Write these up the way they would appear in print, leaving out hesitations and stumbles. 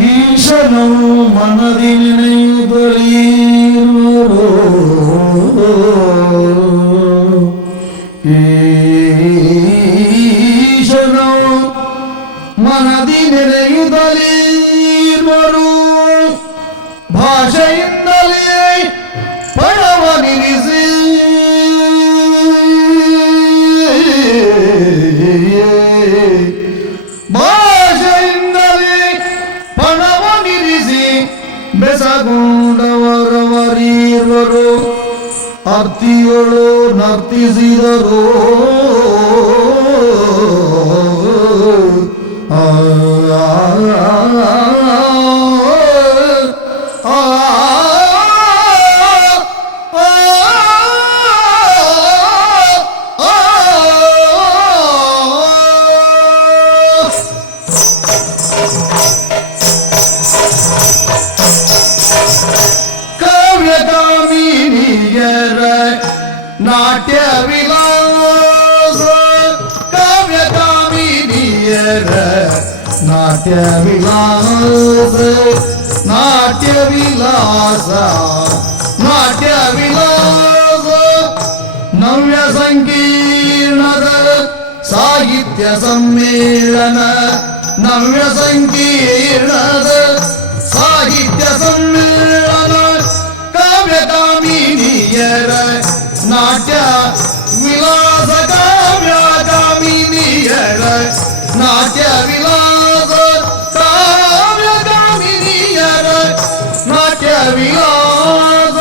ಈಶನು ಮನದಿ ನೆನೆಯುತ್ತಲೀರುವರು ಈಶನು ಮನದಿ ನೆನೆಯುತ್ತಲೀರುವರು ಭಾಷೆಯಿಂದಲೇ ಪಣವನಿರಿಸಿ ಭಾಷೆಯಿಂದಲೇ ಪಣವನಿರಿಸಿ ಬೆಸಗೊಂಡವರವರೀರ್ವರು ಅರ್ತಿಗಳು ನರ್ತಿಸಿದರು ನಾಟ್ಯ ವಿಲಾಸ ಕಾವ್ಯ ಕಾಮಿನಿಯರ ನಾಟ್ಯ ವಿಲಾಸ ನಾಟ್ಯ ವಿಲಾಸ ನಾಟ್ಯ ವಿಲಾಸ ನವ್ಯ ಸಂಕೀರ್ಣದ ಸಾಹಿತ್ಯ ಸಮ್ಮೇಳನ ನವ್ಯ ಸಂಕೀರ್ಣದ ಸಾಹಿತ್ಯ ಸಮ್ಮೇಳನ ಕಾವ್ಯ ಕಾಮಿನಿಯರ ನಾಟ್ಯ ವಿಲಾಸ ಕಾವ್ಯ ಕಾಮಿನಿಯರ ನಾಟ್ಯ ವಿಲಾಸ ಕಾವ್ಯ ಕಾಮಿನಿಯರ ನಾಟ್ಯ ವಿಲಾಸ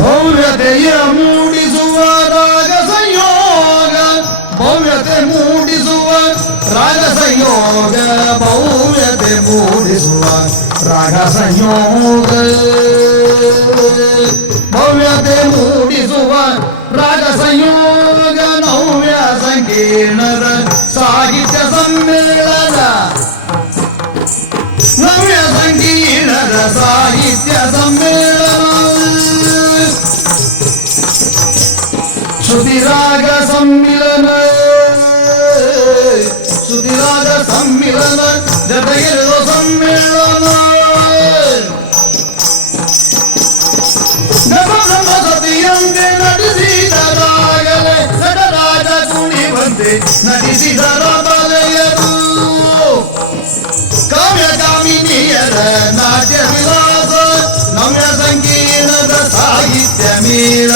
ಭವ್ಯತೆಯ ಮೂಡಿಸುವ ರಾಗ ಸಂಯೋಗ ಭವ್ಯತೆ ಮೂಡಿಸುವ ರಾಗ ಸಂಯೋಗ ಭವ್ಯತೆ ಮೂಡಿಸುವ ರಾಗ ಸಂಯೋಗ ಭವ್ಯತೆ ಮೂಡಿಸುವ ರಾಗ ಸಂಯೋಗ ನವ್ಯ ಸಂಕೀರ್ಣದ ಸಾಹಿತ್ಯ ಸಮ್ಮೇಳನ ನವ್ಯ ಸಂಕೀರ್ಣದ ಸಾಹಿತ್ಯ ಸಮ್ಮೇಳನ ಶ್ರುತಿರಾಗ ಸಮ್ಮಿಲನ ಶ್ರುತಿರಾಗ ಸಮ್ಮಿಲನ ಜೊತೆಗಿರುವ ಸಮ್ಮೇಳನ ಸತಿಯಂತೆ ನಡೆಸಿದರಾಗಲೇ ನಟರಾಜ ಕುಣಿವಂತೆ ನಡೆಸಿದರ ಬಲೆಯರು ಕಾವ್ಯ ಕಾಮಿನಿಯರ ನಾಟ್ಯ ವಿಲಾಸ ನವ್ಯ ಸಂಕೀರ್ಣದ ಸಾಹಿತ್ಯ ಮೇಳ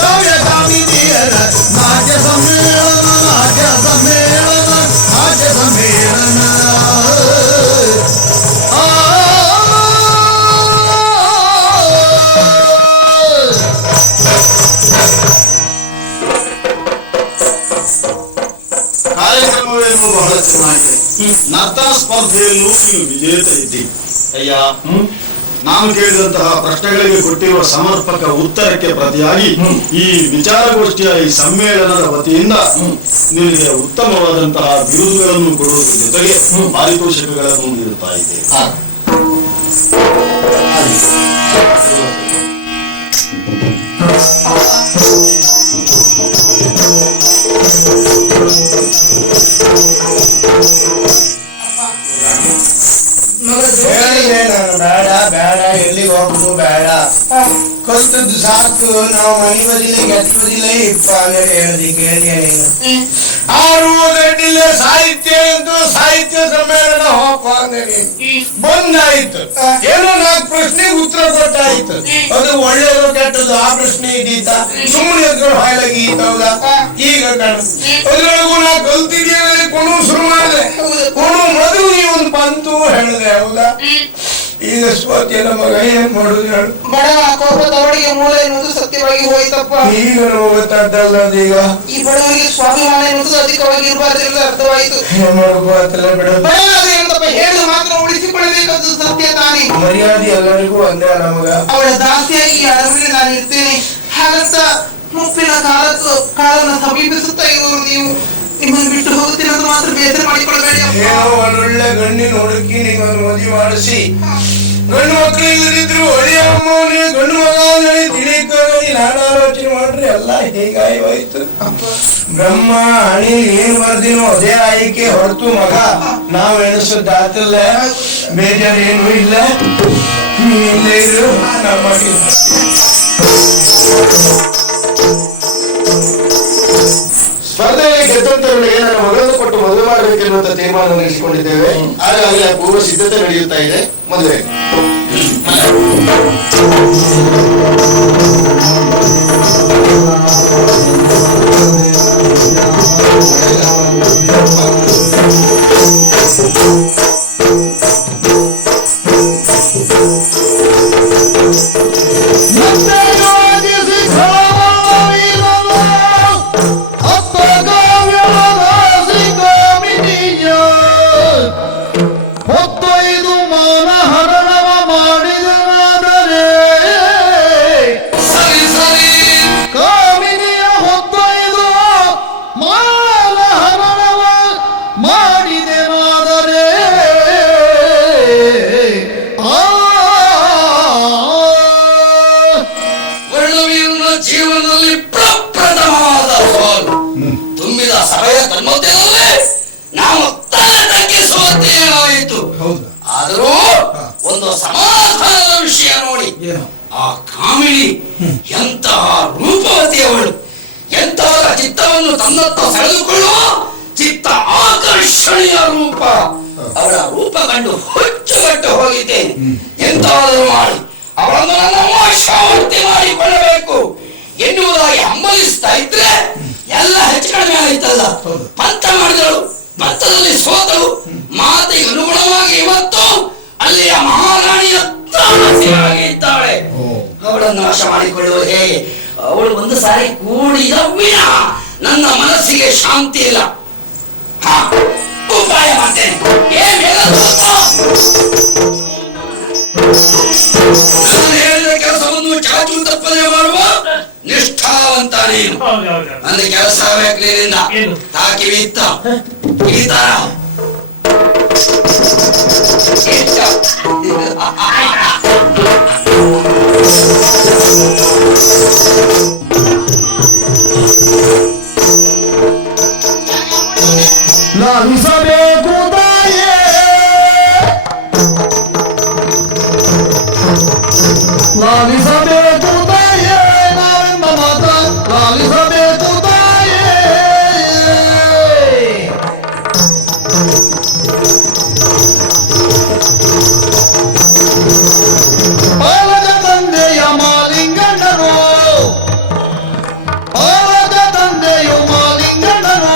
ಕಾವ್ಯ ಕಾಮಿನಿಯರ ನಾಟ್ಯ ಸಮ್ಮೇಳನ ನಾಟ್ಯ ಸಮ್ಮೇಳನ ನಾಟ್ಯ ಸಮ್ಮೇಳನ ಕಾರ್ಯಕ್ರಮವೇನು ಬಹಳ ಚೆನ್ನಾಗಿದೆ. ನರ್ತನ ಸ್ಪರ್ಧೆಯಲ್ಲೂ ನೀವು ವಿಜೇತ ಇದ್ದೀರಿ ಅಯ್ಯ. ನಾನು ಕೇಳಿದಂತಹ ಪ್ರಶ್ನೆಗಳಿಗೆ ಕೊಟ್ಟಿರುವ ಸಮರ್ಪಕ ಉತ್ತರಕ್ಕೆ ಪ್ರತಿಯಾಗಿ ಈ ವಿಚಾರಗೋಷ್ಠಿಯ ಈ ಸಮ್ಮೇಳನದ ವತಿಯಿಂದ ನಿನಗೆ ಉತ್ತಮವಾದಂತಹ ಬಿರುದುಗಳನ್ನು ಕೊಡುವುದರ ಜೊತೆಗೆ ಪಾರಿತೋಷಕಗಳನ್ನು ನೀಡುತ್ತಾ ಇದ್ದೇವೆ. ಬೇಡ ಬೇಡ ಎಲ್ಲಿಗೆ ಹೋಗುದು ಬೇಡ ಕಲ್ತದ್ದು ಸಾಕು. ನಾವು ಮನೆ ಬದಿಲೆ ಗೆಟ್ ಬದಿಲೆ ಇಪ್ಪ ಅಂದ್ರೆ ಹೇಳಿ ಕೇಳಿಯ ನೀನು ಆರುವುದಿಲ್ಲ ಸಾಹಿತ್ಯ ಎಂದು ಸಾಹಿತ್ಯ ಸಮ್ಮೇಳನ ಹೋಪ ಅಂದ್ರೆ ಬಂದಾಯ್ತು. ಏನೋ 4 ಪ್ರಶ್ನೆಗೆ ಉತ್ತರ ಕೊಟ್ಟಾಯ್ತು. ಅದು ಒಳ್ಳೇದು ಕೆಟ್ಟದ್ದು ಆ ಪ್ರಶ್ನೆ ಇದ್ದಿದ್ದ ಸುಮ್ಮನೆ ಹಾಳಾಗಿ ಹೌದಾ. ಈಗ ಅದ್ರೊಳಗೂ ನಾ ಕಲ್ತಿದ್ದೀವಿ ಕೊಣು ಶುರು ಮಾಡಿದೆ. ಕೊಣು ಮೊದಲು ನೀವೊಂದು ಬಂತು ಹೇಳಿದೆ ಹೌದಾ. ಈಗ ಸ್ವಾತಿಯ ಮಗ ಏನ್ ಮಾಡುದು ಹೇಳು. ಬಡವ ಕೋಪದವಡಿಗೆ ಮೂಲ ಎನ್ನುವುದು ಸತ್ಯವಾಗಿ ಹೋಯ್ತಪ್ಪ. ಈಗ ಗೊತ್ತಾಗ್ತಲ್ಲ ಈಗ ಈ ಬಡವನಿಗೆ ಸ್ವಾಭಿಮಾನ ಎನ್ನುವುದು ಅಧಿಕವಾಗಿ ಇರಬಾರ್ದಿಲ್ಲ ಅರ್ಥವಾಯಿತು. ಏನ್ ಮಾಡ್ಕೋತಲ್ಲ ಬಿಡ. ಬಡವನಾದ್ರೆ ಎಂತಪ್ಪ ಹೇಳಿದ ಮಾತ್ರ ಉಳಿಸಿಕೊಳ್ಳಬೇಕಾದ್ದು ಸತ್ಯ ತಾನೇ. ಮರ್ಯಾದೆ ಎಲ್ಲರಿಗೂ ಒಂದೇ ನಮಗ. ಅವಳ ದಾಸಿಯಾಗಿ ಅರಮನೆ ನಾನು ಇರ್ತೇನೆ. ಹಾಗಂತ ಮುಪ್ಪಿನ ಕಾಲನ ಸಮೀಪಿಸುತ್ತಾ ಇವರು ನೀವು ನಿಮ್ಮನ್ನು ಬಿಟ್ಟು ಹೋಗುತ್ತೀರದು ಮಾತ್ರ ಬೇಸರ ಮಾಡಿಕೊಳ್ಳಬೇಡಿ ಅಮ್ಮ. ಏನೋ ಒಳ್ಳೊಳ್ಳೆ ಗಂಡಿನ ಹುಡುಕಿ ನಿಮ್ಮನ್ನು ಮದುವೆ ಮಾಡಿಸಿ ಗಂಡು ಮಕ್ಕಳು ಇಲ್ಲದಿದ್ರು ಒಳ್ಳೆಯ ಅಮ್ಮವನಿಗೆ ಗಂಡು ಮಗ ಹೇಳಿ ತಿಳಿಕೋಗಿ ನಾನು ಆಲೋಚನೆ ಮಾಡ್ರಿ ಎಲ್ಲ ಹೇಗಾಗಿ ಹೋಯ್ತು. ಬ್ರಹ್ಮ ಹಣಿ ಏನ್ ಬರ್ದಿನೋ ಅದೇ ಆಯ್ಕೆ ಹೊರತು ಮಗ ನಾವ್ ಎಣಿಸೋದಾತಿಲ್ಲ. ಬೇಜಾರೇನು ಇಲ್ಲ, ಇಲ್ಲೇ ಇರು ನಮ್ಮ ಸ್ಪರ್ಧೆಯಲ್ಲಿ ಗೆದ್ದಂತವರಿಗೆ ನನ್ನ ಮಗಳನ್ನು ಕೊಟ್ಟು ಮದುವೆ ಮಾಡಬೇಕೆನ್ನುವಂತ ತೀರ್ಮಾನ ನಡೆಸಿಕೊಂಡಿದ್ದೇವೆ. ಹಾಗಾಗಿ ಪೂರ್ವ ಸಿದ್ಧತೆ ನಡೆಯುತ್ತಾ ಇದೆ. ಮದುವೆ ಜೀವನದಲ್ಲಿ ಪ್ರಪ್ರಥಮವಾದ ಸೋಲು ತುಂಬಿದ ಸಭೆಯ ತನ್ಮಧ್ಯದಲ್ಲಿ ನಾವು ತಲೆ ತಗ್ಗಿಸುವಂತೆ ಆಯಿತು. ಆದರೂ ಒಂದು ಸಮಾಧಾನದ ವಿಷಯ ನೋಡಿ, ಆ ಕಾಮಿಣಿ ಎಂತಹ ರೂಪವತಿಯವಳು, ಎಂತಹ ಚಿತ್ತವನ್ನು ತನ್ನತ್ತ ಸೆಳೆದುಕೊಳ್ಳುವ ಚಿತ್ತ ಆಕರ್ಷಣೀಯ ರೂಪ. ಅವಳ ರೂಪ ಕಂಡು ಹುಚ್ಚುಗಟ್ಟು ಹೋಗಿದ್ದೇನೆ. ಎಂತಾದರೂ ಮಾಡಿ ಅವಳನ್ನು ನನ್ನ ವಶವರ್ತಿ ಮಾಡಿಕೊಳ್ಳಬೇಕು ಎನ್ನುವುದಾಗಿ ಹಂಬಲಿಸ್ತಾ ಇದ್ರೆ ಎಲ್ಲ ಹೆಚ್ಚು ಕಡಿಮೆ ಆಯ್ತಲ್ಲ. ಪಂಥ ಮಾಡಿದಳು, ಪಂಥದಲ್ಲಿ ಸೋತಳು. ಮಾತಿಗೆ ಅನುಗುಣವಾಗಿ ಇವತ್ತು ಅಲ್ಲಿಯ ಮಹಾರಾಣಿಯ ಇದ್ದಾಳೆ. ಅವಳನ್ನು ವಶ ಮಾಡಿಕೊಳ್ಳುವುದು ಹೇಗೆ? ಅವಳು ಒಂದು ಸಾರಿ ಕೂಡಿದ ವಿನ ನನ್ನ ಮನಸ್ಸಿಗೆ ಶಾಂತಿ ಇಲ್ಲ. ಉಪಾಯ ಮಾಡ್ತೇನೆ. ನಾನು ಹೇಳಿದ ಕೆಲಸವನ್ನು ಚಾಚು ತಪ್ಪದೆ ಮಾಡುವ ನಿಷ್ಠಾವಂತ ನೀನು. ಒಂದು ಕೆಲಸ ಬೇಕು ನೀನಿಂದ. ತಾಕಿ ಬಿತ್ತ ಕಿವಿತಾರ ಲಾಲಿಸಬೇಕು ತಾಯೇ, ಲಾಲಿಸಬೇಕು ತಾಯೇ, ನಾವೆಂಬ ಮಾತ ಲಾಲಿಸಬೇಕು ತಾಯೇ. ಪಾಲಕ ತಂದೆಯ ಮಾಲಿಂಗಣ್ಣನು, ಪಾಲಕ ತಂದೆಯು ಮಾಲಿಂಗಣ್ಣನು,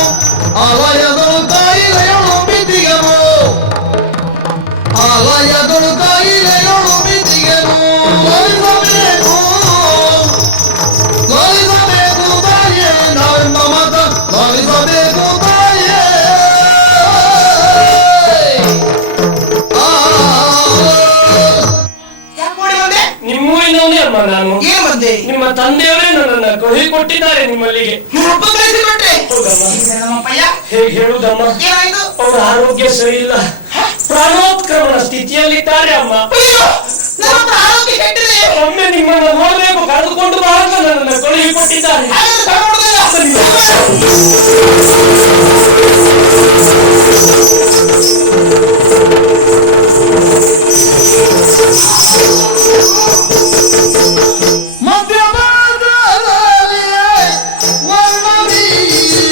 ಆಲಯದಳು ಕಾಯಿಲೆಯಳು ಬಿದ್ದಿಗೆನು, ಆಲಯದಳು ಕಾಯಿಲೆಯಳು ಬಿದ್ದಿಗೆನು. ಲಾಲಿಸಬೇಕು, ಲಾಲಿಸಬೇಕು ತಾಯೇ, ನಾವೆಂಬ ಮಾತ ಲಾಲಿಸಬೇಕು ತಾಯೇ. ಯಾಕೆ ಮಾಡಿ ಬಂದೆ? ನಿಮ್ಮೂರಿನವನೇ ಅಮ್ಮ ನಾನು. ಏನ್ ಬಂದೆ? ನಿಮ್ಮ ತಂದೆಯವರೇ ನನ್ನನ್ನ ಕಳುಹಿ ಕೊಟ್ಟಿದ್ದಾರೆ ನಿಮ್ಮಲ್ಲಿಗೆ. ನೀನೊಬ್ಬ ಕಳಿಸಿಕೊಟ್ಟೆ? ಹೌದಮ್ಮ. ನಮ್ಮಪ್ಪಯ್ಯ ಹೇಗೆ ಹೇಳುದಮ್ಮ, ಏನಾಯ್ತು? ಅವರ ಆರೋಗ್ಯ ಸರಿ ಇಲ್ಲ, ಪ್ರಾಣೋತ್ಕ್ರಮಣ ಸ್ಥಿತಿಯಲ್ಲಿದ್ದಾರೆ ಅಮ್ಮ. ಅಯ್ಯೋ, ನಮ್ಮ ಆರೋಗ್ಯ ಕೆಟ್ಟಿದೆ. ಒಮ್ಮೆ ನಿಮ್ಮನ್ನ ನೋಡಬೇಕು, ಕರೆದುಕೊಂಡು ಬಾ ಅಂತ ನನ್ನನ್ನ ಕಳುಹಿ ಕೊಟ್ಟಿದ್ದಾರೆ. ಹಾಗಾದ್ರೆ ಕರ್ಕೊಂಡೋಗಲ್ಲ. ಮಧ್ಯಭಾಗದಲ್ಲಿಯೇ ವರ್ಣವೀರನೋ,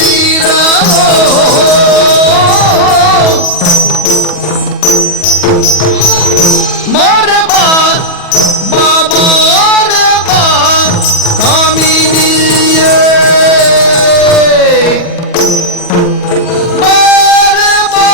ಮಾಡಬಾ ಬಾಬಾರಬಾ ಕಾಮಿನಿಯೇ, ಮಾಡಬಾ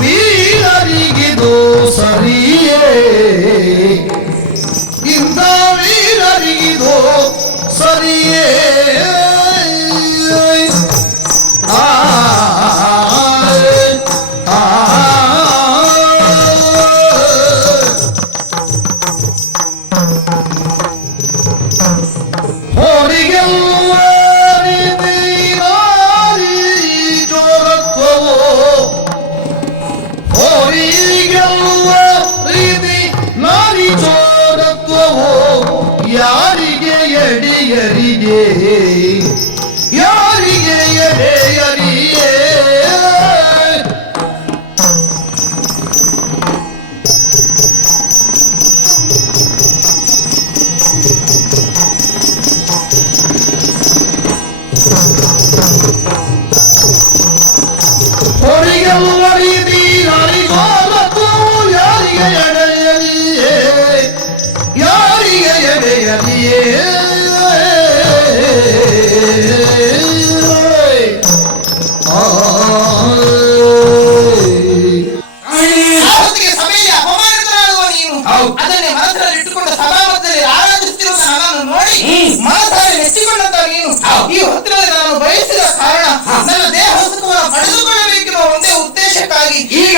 ವೀರರಿಗಿದು ಸರಿಯೇ ಇಂಥ ವೀರರಿಗಿದು ಸರಿಯೇ ಆ ಹೋರಿಗೆಲ್ಲ ರೀತಿ ನಾರಿ ಚೋರತ್ವವು ಹೋರಿಗೆಲ್ಲ ರೀತಿ ನಾರಿ ಚೋರತ್ವವು ಯಾರಿಗೆ ಎಡೆಯರಿಗೆ ಯಾರಿಗೆ ಎಡೆಯರಿಯೇ ಹೊರಿಗೆಲ್ಲ ರೀತಿ ನಾರಿಗೋಲತ್ವವು ಯಾರಿಗೆ ಎಡೆಯಲಿಯೇ ಯಾರಿಗೆ ಎಡೆಯಲಿಯೇ ಆವತ್ತಿಗೆ ಸಭೆಯಲ್ಲಿ ಅಪಮಾನಿತನಾಗುವ ನೀನು ಅದನ್ನೇ ಮನಸ್ಸಲ್ಲಿ ಇಟ್ಟುಕೊಂಡು ಸಭಾಮಧ್ಯದಲ್ಲಿ ಆರಾಧಿಸುತ್ತಿರುವ ನನ್ನನ್ನು ನೋಡಿ ಮನಸ್ಸಲ್ಲಿ ನೆಚ್ಚಿಕೊಂಡಂತ ನೀನು ಈ ಹೊತ್ತಿನಲ್ಲಿ ನಾನು ಬಯಸಿದ ಕಾರಣ ನನ್ನ ದೇಹ ಸುಖವನ್ನು ಪಡೆದುಕೊಳ್ಳಬೇಕೆನ್ನುವ ಒಂದೇ ಉದ್ದೇಶಕ್ಕಾಗಿ ಈಗ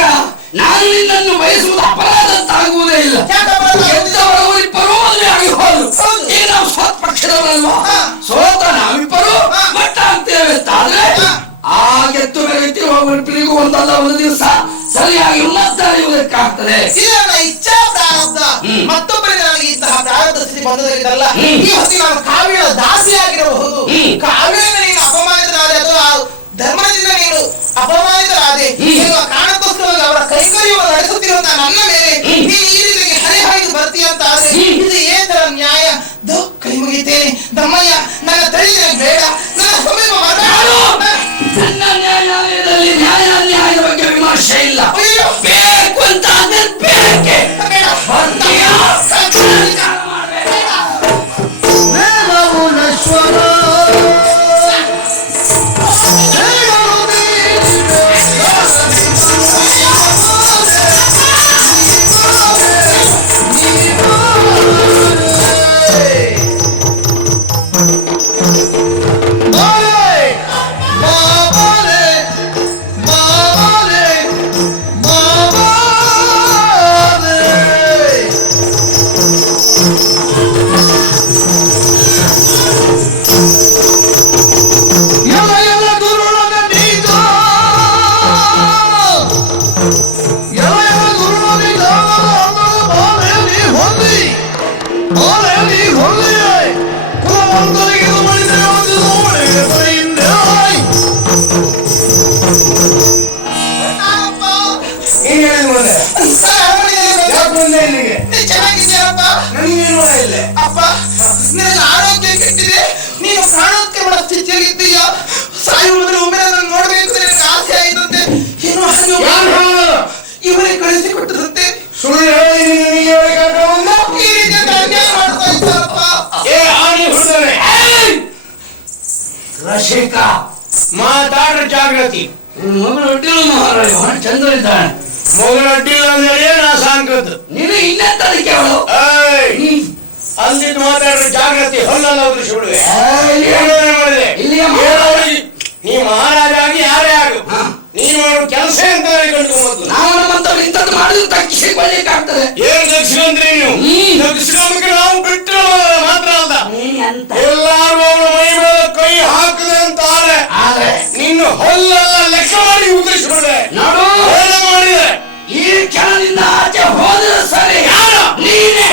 ನಾನು ನಿನ್ನನ್ನು ಬಯಸುವುದು ಅಪರಾಧ ಅಂತಾಗುವುದೇ ಇಲ್ಲ. ಗೆದ್ದವರವರಿಬ್ಬರೂ ಮದುವೆ ಆಗಿ ಹೋದ್ರು. ಈಗ ನಾವು ಸ್ವತ್ ಪಕ್ಷದವರಲ್ವಾ? ಸೋತ ನಾವಿಬ್ಬರು ಮಟ್ಟ ಆಗ್ತೇವೆ ಆದ್ರೆ ಆ ಗೆದ್ದು ಮೆರೆಯುತ್ತಿರುವವರಿಬ್ಬರಿಗೂ ಒಂದಲ್ಲ ಒಂದು ದಿವಸ ಸರಿಯಾಗಿ ಉನ್ನತರಿಯುವುದಕ್ಕಾಗ್ತದೆ. ಇದು ನನ್ನ ಇಚ್ಛಾ ಪ್ರಾರಬ್ಧ. ಮತ್ತೊಬ್ಬರಿಗೆ ನನಗೆ ಇಂತಹ ಪ್ರಾರಬ್ಧ ಸ್ಥಿತಿ ಬಂದದಲ್ಲ. ಈ ಹೊತ್ತಿಗೆ ನಾನು ಕಾವ್ಯದ ದಾಸಿಯಾಗಿರಬಹುದು. ಕಾವ್ಯದಿಂದ ನೀನು ಅಪಮಾನಿತರಾದೆ ಅಥವಾ ಧರ್ಮದಿಂದ ನೀನು ಅಪಮಾನಿತರಾದೆ ಎನ್ನುವ ಕಾರಣಕ್ಕೋಸ್ಕರ ಅವರ ಕೈಕರ್ಯವನ್ನು ನಡೆಸುತ್ತಿರುವಂತಹ ನನ್ನ ಮೇಲೆ ನೀನು ಈ ರೀತಿಯಾಗಿ ಹರಿಹಾಯ್ದು ಬರ್ತೀಯ ಅಂತ ಆದ್ರೆ ಇದು ಏತರ ನ್ಯಾಯ? ಕೈ ಮುಗಿತೇನೆ ದಮ್ಮಯ್ಯ, ನನ್ನ ತಳಿದ ಬೇಡ, ನನ್ನ ಸಮೀಪ ನನ್ನ ನ್ಯಾಯಾಲಯದಲ್ಲಿ ನ್ಯಾಯ ಅನ್ಯಾಯದ ಬಗ್ಗೆ ವಿಮರ್ಶೆ ಇಲ್ಲ. ಬೇಕು ಅಂತ ಬೇಕೆ ಚೆನ್ನಾಗಿದ್ದೀರಪ್ಪ. ಅಪ್ಪ ನಿನ್ನ ಆರೋಗ್ಯ ಕೆಟ್ಟಿದೆ, ನೀನು ಪ್ರಾಣೋತ್ಕ್ರಮಣ ಸ್ಥಿತಿಯಲ್ಲಿ ಇದ್ದೀಯ. ಸಾಯುವ ಮೊದಲು ಒಮ್ಮೆ ನಾನು ನೋಡ್ಬೇಕು ನಿನಗೆ ಆಸೆ ಆಯಿತಂತೆ. ಏನು ಇವರೇ ಕಳಿಸಿಕೊಟ್ಟದಂತೆ. ಸುಳ್ಳು ಹೇಳಿ ಈ ರೀತಿಯ ಅನ್ಯಾಯ ಮಾಡ್ತಾ ಇದ್ದಾರಪ್ಪ. ರಶಿಕ ಮಾತಾಡ್ರ ಜಾಗೃತಿ. ಮಗಳು ಅಡ್ಡಿಲ್ಲ ಮಹಾರಾಜ, ಚಂದ್ರ ಇದ್ದಾನೆ. ಮಗಳು ಅಡ್ಡಿಲ್ಲ ಅಂದ್ರೆ ನಾ ಸಾಂಕದ್ದು ನೀನು ಇನ್ನೆಂತದಕ್ಕೆ ಅವಳು ಅಂದಿದ್ದು ಮಾತಾಡ್ರೆ ಜಾಗೃತಿ ಹೊಲ್ಲಲ್ಲ ಹೋದ್ರು ಸುಳ್ಳುವೆ ಮಾಡಿದೆ. ನೀ ಮಹಾರಾಜ ಆಗಿ ಯಾರೇ ಆಗು, ನೀನು ಮಾಡೋ ಕೆಲಸ ಅಂತ ಕಂಡು ಮೊದಲು ನಾವು ನಮ್ಮಂತವ್ರು ಇಂಥದ್ದು ಮಾಡಿದ್ರೆ ತಗ್ಗಿಸಿಕೊಳ್ಳಿಕ್ಕೆ ಆಗ್ತದೆ. ಏನ್ ತಗ್ಸ್ಕೊಂಡ್ರಿ ನೀವು? ತಗ್ಸ್ಕೊಂಡ್ರೆ ನಾವು ಬಿಟ್ಟು ಮಾತ್ರ ಅಲ್ಲ, ಎಲ್ಲಾರು ಅವಳ ಮೈ ಮೇಲೆ ಕೈ ಹಾಕದೆ ಅಂತ ಆದ್ರೆ ನಿನ್ನ ಹೊಲ್ಲೆಲ್ಲ ಲೆಕ್ಕ ಮಾಡಿ ಉದುರಿಸ್ಬಿಡ್ರೆ ನೋಡು ಮಾಡಿದೆ. ಈ ಕ್ಷಣದಿಂದ ಆಚೆ ಹೋದ್ರೆ ಸರಿ. ನೀನೇ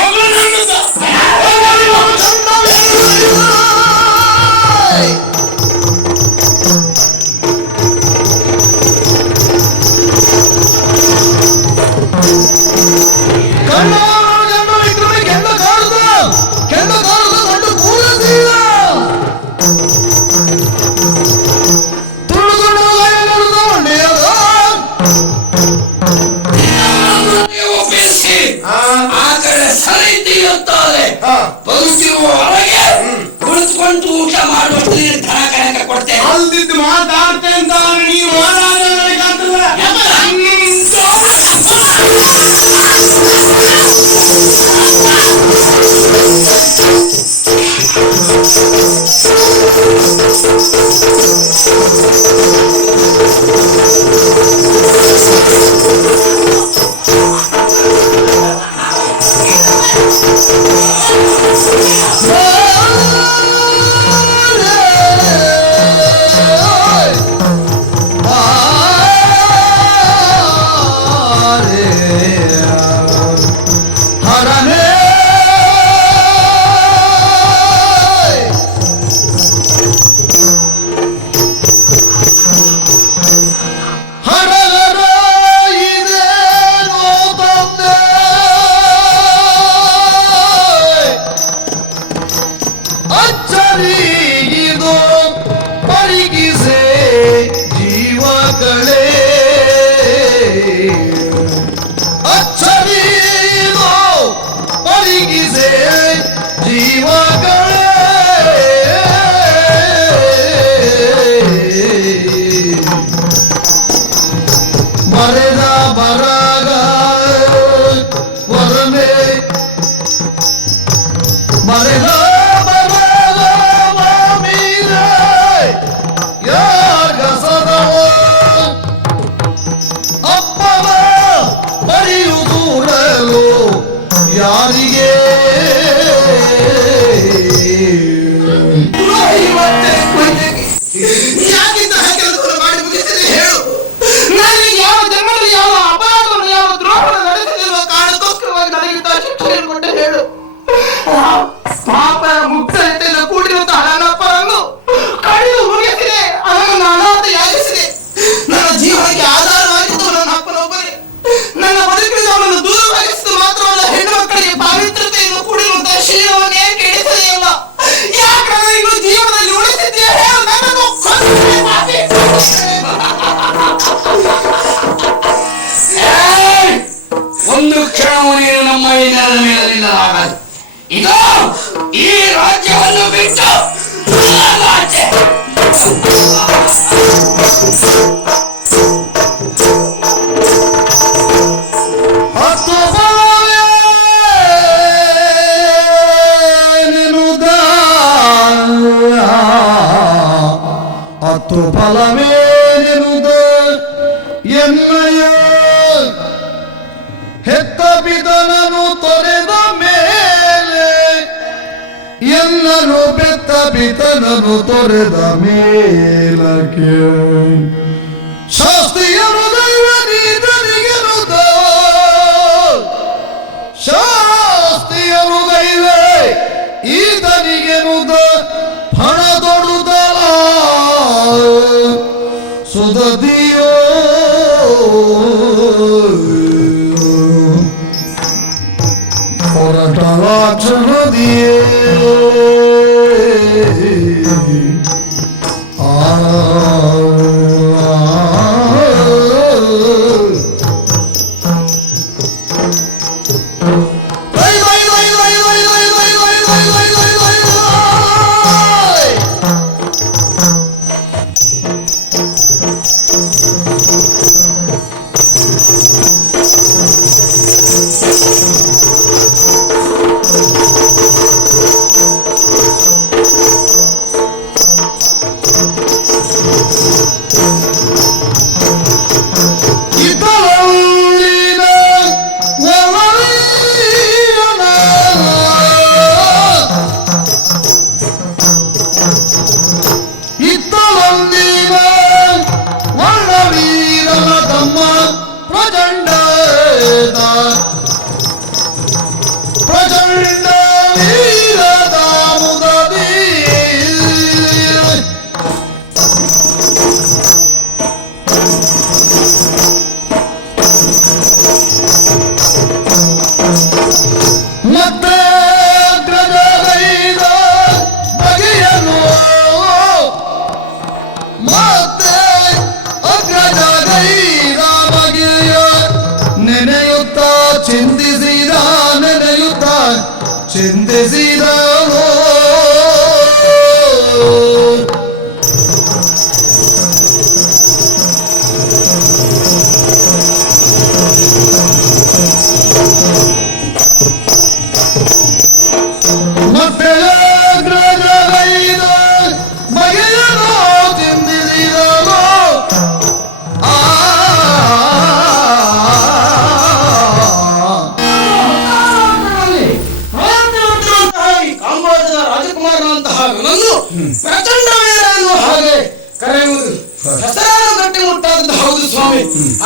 ಕ್ಷಣವೂ ನೀನು ನಮ್ಮ ಈ ನೆಲದ ಮೇಲೆ ನಿಲ್ಲಲಾಗದು. ಇದು ಈ ರಾಜ್ಯವನ್ನು ಬಿಟ್ಟು ಆಚೆ. ಹತ್ತು ಫಲವೇನೆನುದ ಎನ್ನಯ ಹೆತ್ತ ಪಿತನನು ತೊರೆದ ಮೇಲೆ ಎಲ್ಲರೂ ಬೆತ್ತ ಪಿತನನು ತೊರೆದ ಮೇಲಕ್ಕೆ ಶಾಸ್ತ್ರೀಯನು ದೈವ ನೀತನಿಗೆನುದ ಶಾಸ್ತ್ರೀಯನು ದೈವ ಈತನಿಗೆನುದ ಹಣ ತೊಡುತ್ತಲ ಸುದದಿಯೋ ಹೊರಟವ ಕ್ಷಣದಿಯೇ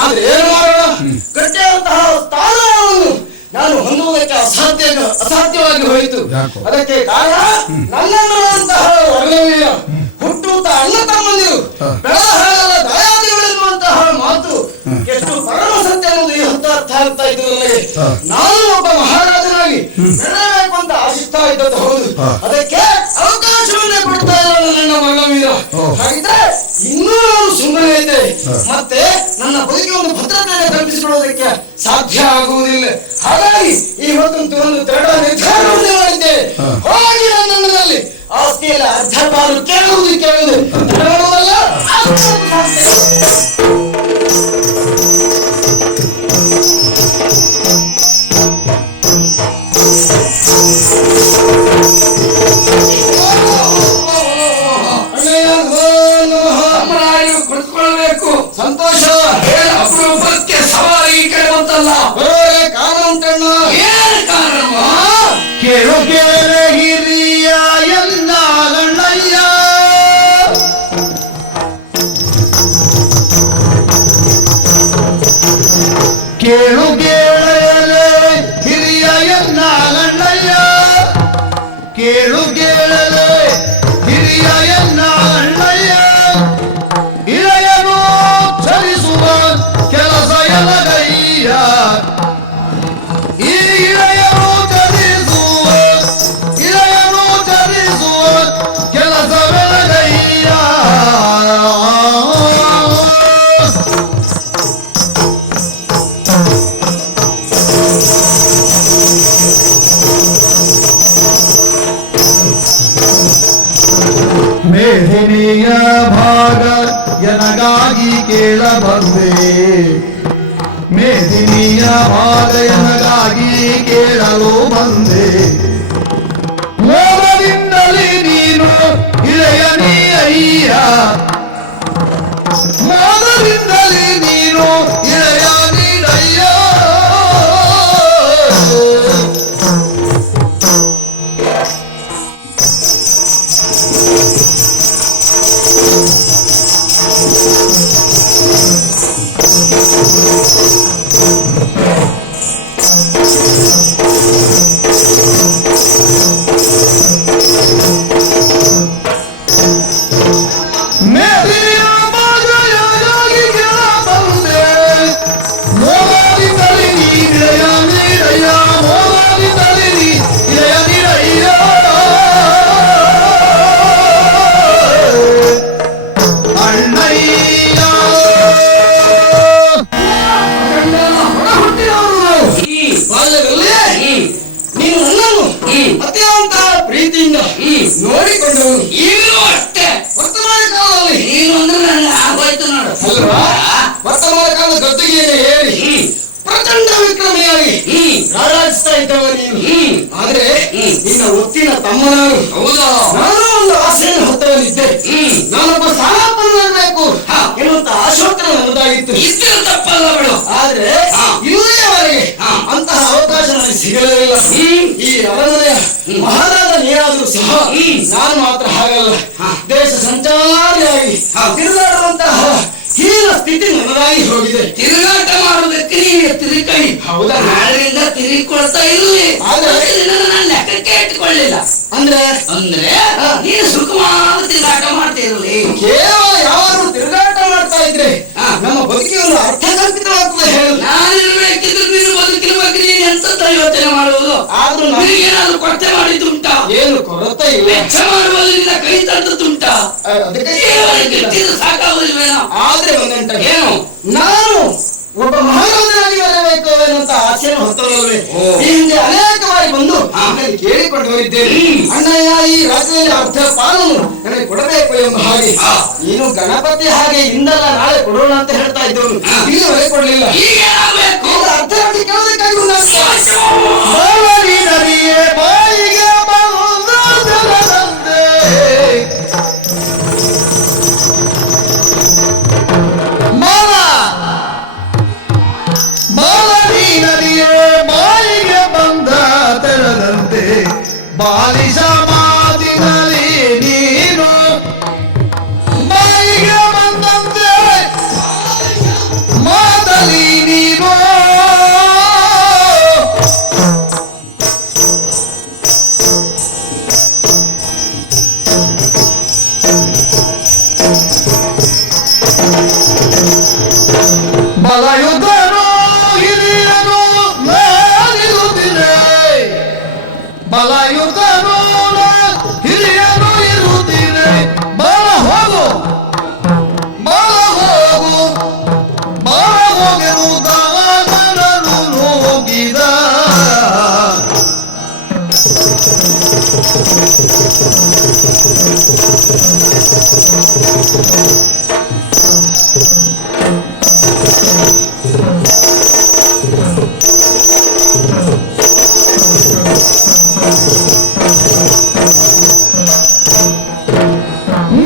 ಆದ್ರೆ ಏನು ಮಾಡೋಣ, ಗಟ್ಟಿಯಾದಂತಹ ಸ್ಥಾನವನ್ನು ನಾನು ಹೊಂದುವುದಕ್ಕೆ ಅಸಾಧ್ಯವಾಗಿ ಹೋಯಿತು. ಅದಕ್ಕೆ ಕಾರಣ ನನ್ನಂತಹ ವರ್ಣವೀಯ ಹುಟ್ಟುತ್ತ ಅಣ್ಣ ತಮ್ಮಂದಿರು ಬೆಳೆದ ಹಾಗಲ್ಲ ದಯಾದಿಗಳೆನ್ನುವಂತಹ ಮಾತು ಎಷ್ಟು ಪರಮ ಸತ್ಯ ಅನ್ನೋದು ಈ ಹೊತ್ತು ಅರ್ಥ ಆಗ್ತಾ ಇದ್ದು ನನಗೆ. ನಾನು ಒಬ್ಬ ಮಹಾರಾಜನಾಗಿ ಬೆಳೆಯಬೇಕು ಅಂತ ಆಶಿಸ್ತಾ ಇದ್ದದ್ದು ಹೌದು, ಅದಕ್ಕೆ ಅವಕಾಶವನ್ನೇ ಕೊಡ್ತಾ ಇಲ್ಲ ನನ್ನ ವರ್ಣವೀರ. ಹಾಗಿದ್ರೆ ಇನ್ನೂ ನಾನು ಸುಮ್ಮನೆ ಇದ್ದೆ ಮತ್ತೆ ನನ್ನ ಬದುಕಿಗೆ ಒಂದು ಭದ್ರತೆಯನ್ನು ಕಲ್ಪಿಸಿಕೊಳ್ಳೋದಕ್ಕೆ ಸಾಧ್ಯ ಆಗುವುದಿಲ್ಲ. ಹಾಗಾಗಿ ಈ ಹೊತ್ತಂತೂ ಒಂದು ದೃಢ ನಿರ್ಧಾರವನ್ನು ಮಾಡಿದ್ದೆ. ಹೋಗಿ ನನ್ನಲ್ಲಿ ಆಸ್ತಿಯಲ್ಲಿ ಅರ್ಧ ಪಾಲು ಕೇಳುವುದು ನಡೆಯುವುದಲ್ಲ. ಕುಳಿತುಕೊಳ್ಬೇಕು. ಸಂತೋಷ. ಅಪರೂಪಕ್ಕೆ ಸವಾರಿ ಈ ಕಡೆ ಬಂತಲ್ಲ, ಕಾರಣ ಉಂಟಣ್ಣ. ಏನು ಕಾರಣ? ಕೇಳು ಕೇಳ ಹಿರಿಯ ಎಂದಾಗಣ್ಣಯ್ಯ ಕೇಳು ಕೇಳಲೆ ಹಿರಿಯ ಎಂದಾಗಣ್ಣಯ್ಯ ಕೇಳು ಕೇಳಲೆ ಹಿರಿಯ ಎಂದಾಗಣ್ಣಯ್ಯ ಇಳೆಯನು ಚಲಿಸುವ ಕೆಲಸ ಎಲಗಯ್ಯ ಈ ಇಳೆಯನು ಚಲಿಸುವ ಎನಗಾಗಿ ಕೇಳ ಬಂದೆ ಮೇದಿನಿಯ ಭಾಗ ಎನಗಾಗಿ ಕೇಳಲು ಬಂದೆ ಮೋದದಿಂದಲೇ ನೀನು ಇಳೆಯ ನೀಯ್ಯ ಮೋದದಿಂದಲೇ ನೀನು ಇಳೆಯ ನೀಡಯ್ಯ ನೀನು ನನ್ನನ್ನು ಅತ್ಯಂತ ಪ್ರೀತಿಯಿಂದ ನೋಡಿಕೊಂಡು ಈಗಲೂ ಅಷ್ಟೇ ವರ್ತಮಾನ ಕಾಲದಲ್ಲಿ ನೀನು ಅಂದ್ರೆ ನನಗೆ ಆಗೋಯ್ತು ನೋಡು ಅಲ್ವಾ ವರ್ತಮಾನ ಕಾಲದ ಗದ್ದುಗೆಯನ್ನು ಹೇಳಿ ಪ್ರಚಂಡ ವಿಕ್ರಮಿಯಾಗಿ ರಾರಾಜಿಸ್ತಾ ಇದ್ದವ ನೀನು ಆದ್ರೆ ನಿನ್ನ ಒತ್ತಿನ ತಮ್ಮನಾರು ಹೌದಾ ನಾನು ಒಂದು ಆಸೆಯನ್ನು ಹೊತ್ತವನಿದ್ದೆ ನಾನೊಬ್ಬ ಸಾಲಾಪನಾಗಬೇಕು ಎನ್ನುವಂತ ಆಶೋತ್ತರ ನನ್ನದಾಗಿತ್ತು ಇದ್ದಿನ ತಪ್ಪಲ್ಲ ಬಿಡು ಆದ್ರೆ ಇಲ್ಲಿಯವರೆಗೆ ಅಂತಹ ಅವಕಾಶ ನನಗೆ ಸಿಗಲಿಲ್ಲ ಈ ಅರಮನೆಯ ಮಹಾರಾಜ ನೀರಾದರೂ ಸಹ ನಾನು ಮಾತ್ರ ಹಾಗಲ್ಲ ದೇಶ ಸಂಚಾರಿಯಾಗಿ ತಿರುಗಾಡುವಂತಹ ಹೀನ ಸ್ಥಿತಿ ನನ್ನದಾಗಿ ಹೋಗಿದೆ ತಿರುಗಾಟ ಮಾಡುವುದಕ್ಕೆ ನೀನು ತಿರುಕೈ ಹೌದಾ ನಾಳೆಯಿಂದ ತಿರುಗಿಕೊಳ್ತಾ ಇರಲಿ ಆದ್ರೆ ನಾನು ಲೆಕ್ಕಕ್ಕೆ ಇಟ್ಟುಕೊಳ್ಳಿಲ್ಲ ಅಂದ್ರೆ ನೀನು ಸುಖವಾದ ತಿರುಗಾಟ ಮಾಡ್ತಾ ಇರಲಿ ಕೇವಲ ಯಾರು ತಿರುಗಾಟ ಮಾಡ್ತಾ ಇದ್ರೆ ನಮ್ಮ ಬದುಕಿ ಒಂದು ಅರ್ಥಕಲ್ಪಿತವಾಗ್ತದೆ ಹೇಳು ನಾನಿರ್ಬೇಕಿದ್ರೆ ನೀನು ಬದುಕಿನ ಬಗ್ಗೆ ನೀನು ಎಂತ ಯೋಚನೆ ಮಾಡುವುದು ಆದ್ರೂ ನನಗೇನಾದ್ರೂ ಕೊರತೆ ಮಾಡಿದ್ದುಂಟಾ ಏನು ಕೊರತೆ ಇಲ್ಲ ವೆಚ್ಚ ಮಾಡುವುದು ನಿನ್ನ ಕೈ ತಂದದ್ದುಂಟಾ ಅದಕ್ಕೆ ಸಾಕಾಗುದಿಲ್ವೇನೋ ಆದ್ರೆ ಒಂದಂಟ ಏನು ನಾನು ಒಬ್ಬ ಮಹಾರಾಜನಾಗಿ ಬರಬೇಕು ಎನ್ನುವಂತ ಆಸೆಯನ್ನು ಹೊತ್ತವರಲ್ವೇ ಈ ಹಿಂದೆ ಅನೇಕ ಬಾರಿ ಬಂದು ಆಮೇಲೆ ಕೇಳಿಕೊಂಡು ಹೋಗಿದ್ದೇನೆ ಅಣ್ಣಯ್ಯ ಈ ರಾಜ್ಯದಲ್ಲಿ ಅರ್ಧ ಪಾಲನ್ನು ನನಗೆ ಕೊಡಬೇಕು ಎಂಬ ಹಾಗೆ ನೀನು ಗಣಪತಿ ಹಾಗೆ ಇಂದಲ್ಲ ನಾಳೆ ಕೊಡೋಣ ಅಂತ ಹೇಳ್ತಾ ಇದ್ದವನು ಇಲ್ಲಿವರೆಗೆ ಕೊಡ್ಲಿಲ್ಲ ಅರ್ಧ ಕೇಳೋದಕ್ಕಾಗಿ ಬಾಯಿಗೆ ಬಂದಂತೆ ಮಾಲನಿ ನದಿಯೇ ಬಾಯಿಗೆ ಬಂದ ತೆರದಂತೆ ಬಾಲಿಶ ಮಾತಿನಲ್ಲಿ ನೀನು ಬಾಯಿಗೆ ಬಂದಂತೆ ಮಾತಲಿ ನೀನು ಬಲಯುಧನು ಹಿರಿಯನು ನಾನಿರುತ್ತಿದೆ ಬಲಯುಧನು ಹಿರಿಯನು ಇರುತ್ತಿದೆ ಬಲ ಹೋಗು ಹೋಗೆನುವುದನು ಹೋಗಿದ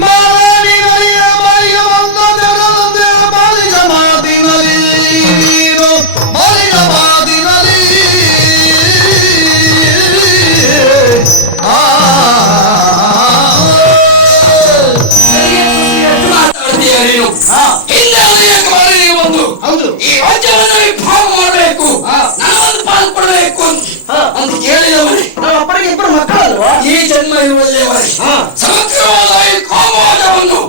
ಮಾಲಿನಿಯ ಬಾಯಿಗೆ ಬಂದ ತೆರದಂತೆ ಬಾಲಿಗ ಮಾತಿನಲ್ಲಿ ನೀನು ಬಾಲಿಗ ಮಾತಿನಲ್ಲಿ ಈ ರಾಜ್ಯವನ್ನು ವಿಭಾಗ ಮಾಡಬೇಕು ನಾನೊಂದು ಪಾಲು ಕೊಡಬೇಕು ಅಂತ ಕೇಳಿದವನೇ ನಾವು ಅಪ್ಪನಿಗೆ ಇಬ್ಬರು ಮಕ್ಕಳಲ್ವಾ ಈ ಜನ್ಮ ಇರುವಲ್ಲಿಯವರೆಗೆ ಸಮಗ್ರವಾದ ಈ ಕಾಮವಾದವನ್ನು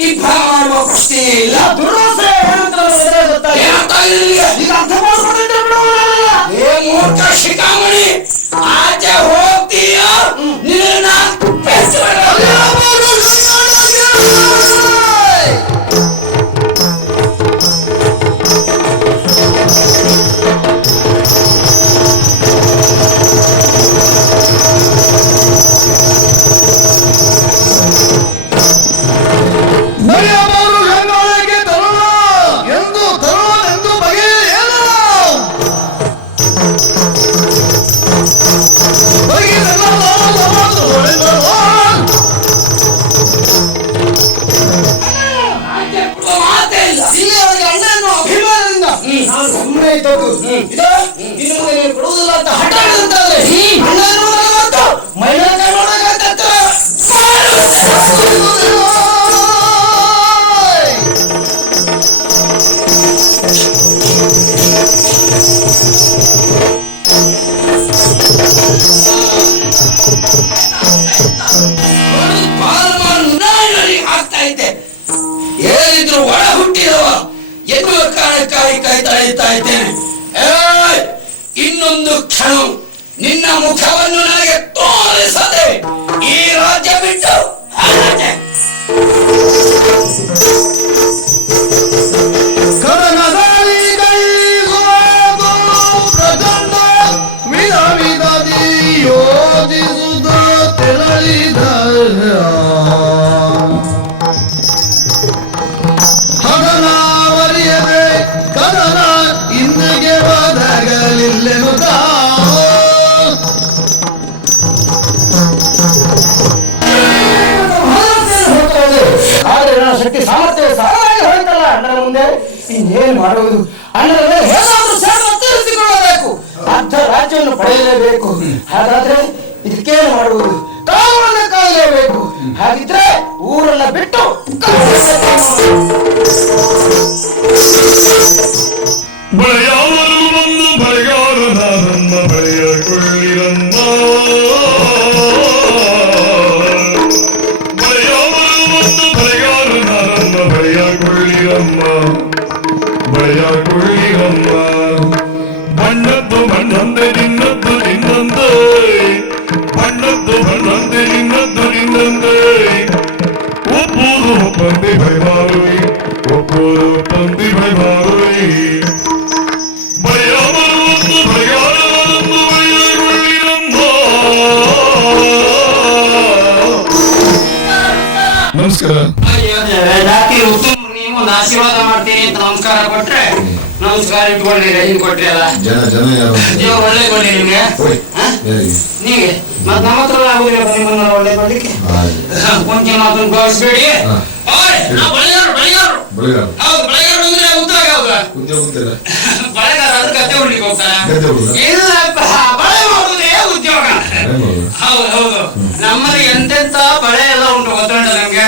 ವಿಭಾಗ ಮಾಡುವ ಪ್ರಶ್ನೆ ಇಲ್ಲ ದುರ್ವಾಸೆ ಈಗ ಅರ್ಥ ಮಾಡ್ಕೊಂಡಿದ್ದೆ ಏ ಮೂರ್ಖ ಶಿಖಾಮಣಿ ಆಚೆ ಹೋಗ್ತೀಯ ನಿನ್ನ ಮರಿಯಮ್ಮರು ಇಲ್ಲಿಯವರೆಗೆ ಅಣ್ಣನ ಅಭಿಮಾನದಿಂದ ನಾನು ಸುಮ್ಮನೆ ಇದ್ದದ್ದು. ಇದು ಇನ್ನು ಮುಂದೆ ನೀನು ಕೊಡುವುದಿಲ್ಲ ಅಂತ ಹಠ ಹಿಡಿದಂತಾದ್ರೆ ಅಣ್ಣನ ಮತ್ತು ಮಹಿಳಾ ನೋಡೋದಂತ ಆಗ್ತಾ ಇದ್ದೆ. ಏನಿದ್ರು ಒಳ ಹುಟ್ಟಿದವ ಎನ್ನುವ ಕಾರಣಕ್ಕಾಗಿ ಕಾಯ್ತಾ ಇದ್ದೇನೆ. ಇನ್ನೊಂದು ಕ್ಷಣ ನಿನ್ನ ಮುಖವನ್ನು ನನಗೆ ತೋರಿಸದೆ ಈ ರಾಜ್ಯ ಬಿಟ್ಟು ಪ್ರಚಂಡ ವಿಧ ವಿಧದಿ ಯೋಜಿಸುತ್ತ ತೆರಳಿದ ಹಗನಾವರಿಯದೆ ಕದನ ಇಂದಿಗೆ ಒದಗಲಿಲ್ಲೆನು ಆದ್ರೆ ನನ್ನ ಶಕ್ತಿ ಸಾಮರ್ಥ್ಯ ಸಾರಾಗಿ ಹೊರಟಲ್ಲ ಅಣ್ಣನ ಮುಂದೆ ಇನ್ನೇನು ಮಾಡುವುದು? ಅಣ್ಣನ ಮೇಲೆ ಹೇಗಾದ್ರೂ ತೀರಿಸಿಕೊಳ್ಳಬೇಕು, ಅರ್ಧ ರಾಜ್ಯವನ್ನು ಪಡೆಯಲೇಬೇಕು. ಹಾಗಾದ್ರೆ ಇದಕ್ಕೇನು ಮಾಡುವುದು? ಕಾಮವನ್ನು ಕಾಯಲೇಬೇಕು. ಹಾಗಿದ್ರೆ ಊರನ್ನ ಬಿಟ್ಟು ಬಳೆಯಾವರು ಬಂದು ಬಳೆಗಾರನಾರನ್ನ ಬಳೆಯಕೊಳ್ಳಿರಮ್ಮ, ಬಳೆಯಾವರು ಬಂದು ಬಳೆಗಾರನಾರನ್ನ ಬಳೆಯಕೊಳ್ಳಿರಮ್ಮ, ಬಳೆಯಕೊಳ್ಳಿರಮ್ಮ. ಬಣ್ಣದ್ದು ಬಣ್ಣಂದೆ ನಿನ್ನದ್ದು ನಿನ್ನಂದೇ, ಬಣ್ಣದ್ದು ಬಣ್ಣಂದೆ ನಿನ್ನದ್ದು ನಿನ್ನಂದೇ. ಒಪ್ಪೂರು ಒಪ್ಪಂದಿ ಬೈಮಾರುವಿ, ಒಪ್ಪೂರು ಒಪ್ಪಂದಿ ಬೈಮಾರುವಿ. ಬಳೆಯಾಮರವನ್ನು ಬಳೆಗಾರನನ್ನು ಬಳೆಯಗೊಳ್ಳಿರಮ್ಮ. ನಮಸ್ಕಾರ. ನೀವು ಒಂದು ಆಶೀರ್ವಾದ ಮಾಡ್ತೀನಿ ಅಂತ ನಮಸ್ಕಾರ ಕೊಟ್ರೆ ನಮಸ್ಕಾರ ಇಟ್ಕೊಂಡಿರಿ. ಹಿಂಗ್ ಕೊಟ್ರಿ ಅಲ್ಲ ಒಳ್ಳೆ ಕೊಡ್ಲಿ ನಿಮ್ಗೆ. ನೀವೇ ಮತ್ ನಮ್ಮ ಹತ್ರ ಆಗುದಿಲ್ಲ ನಿಮ್ಮನ್ನ ಒಳ್ಳೆ ಕೊಡ್ಲಿಕ್ಕೆ. ಕೊಂಚ ಮಾತನ್ನು ಗೋವಿಸ್ಬೇಡಿ. ಬಳೆಗಾರರು ಬಳೆಗಾರರು ಹೌದು, ಬಳೆಗಾರರು ಅಂದ್ರೆ ಉದ್ಯೋಗ ಹೌದು. ಬಳೆಗಾರ ಅಂದ್ರೆ ಗದ್ದೆ ಉಳ್ಳಿಗೆ ಹೋಗ್ತಾರ. ಇಲ್ಲಪ್ಪ, ಬಳೆ ಮಾಡುವುದೇ ಉದ್ಯೋಗ. ಹೌದು ಹೌದು. ನಮ್ಮಲ್ಲಿ ಎಂತೆಂತ ಬಳೆ ಎಲ್ಲ ಉಂಟು ಗೊತ್ತುಂಟ ನಮ್ಗೆ.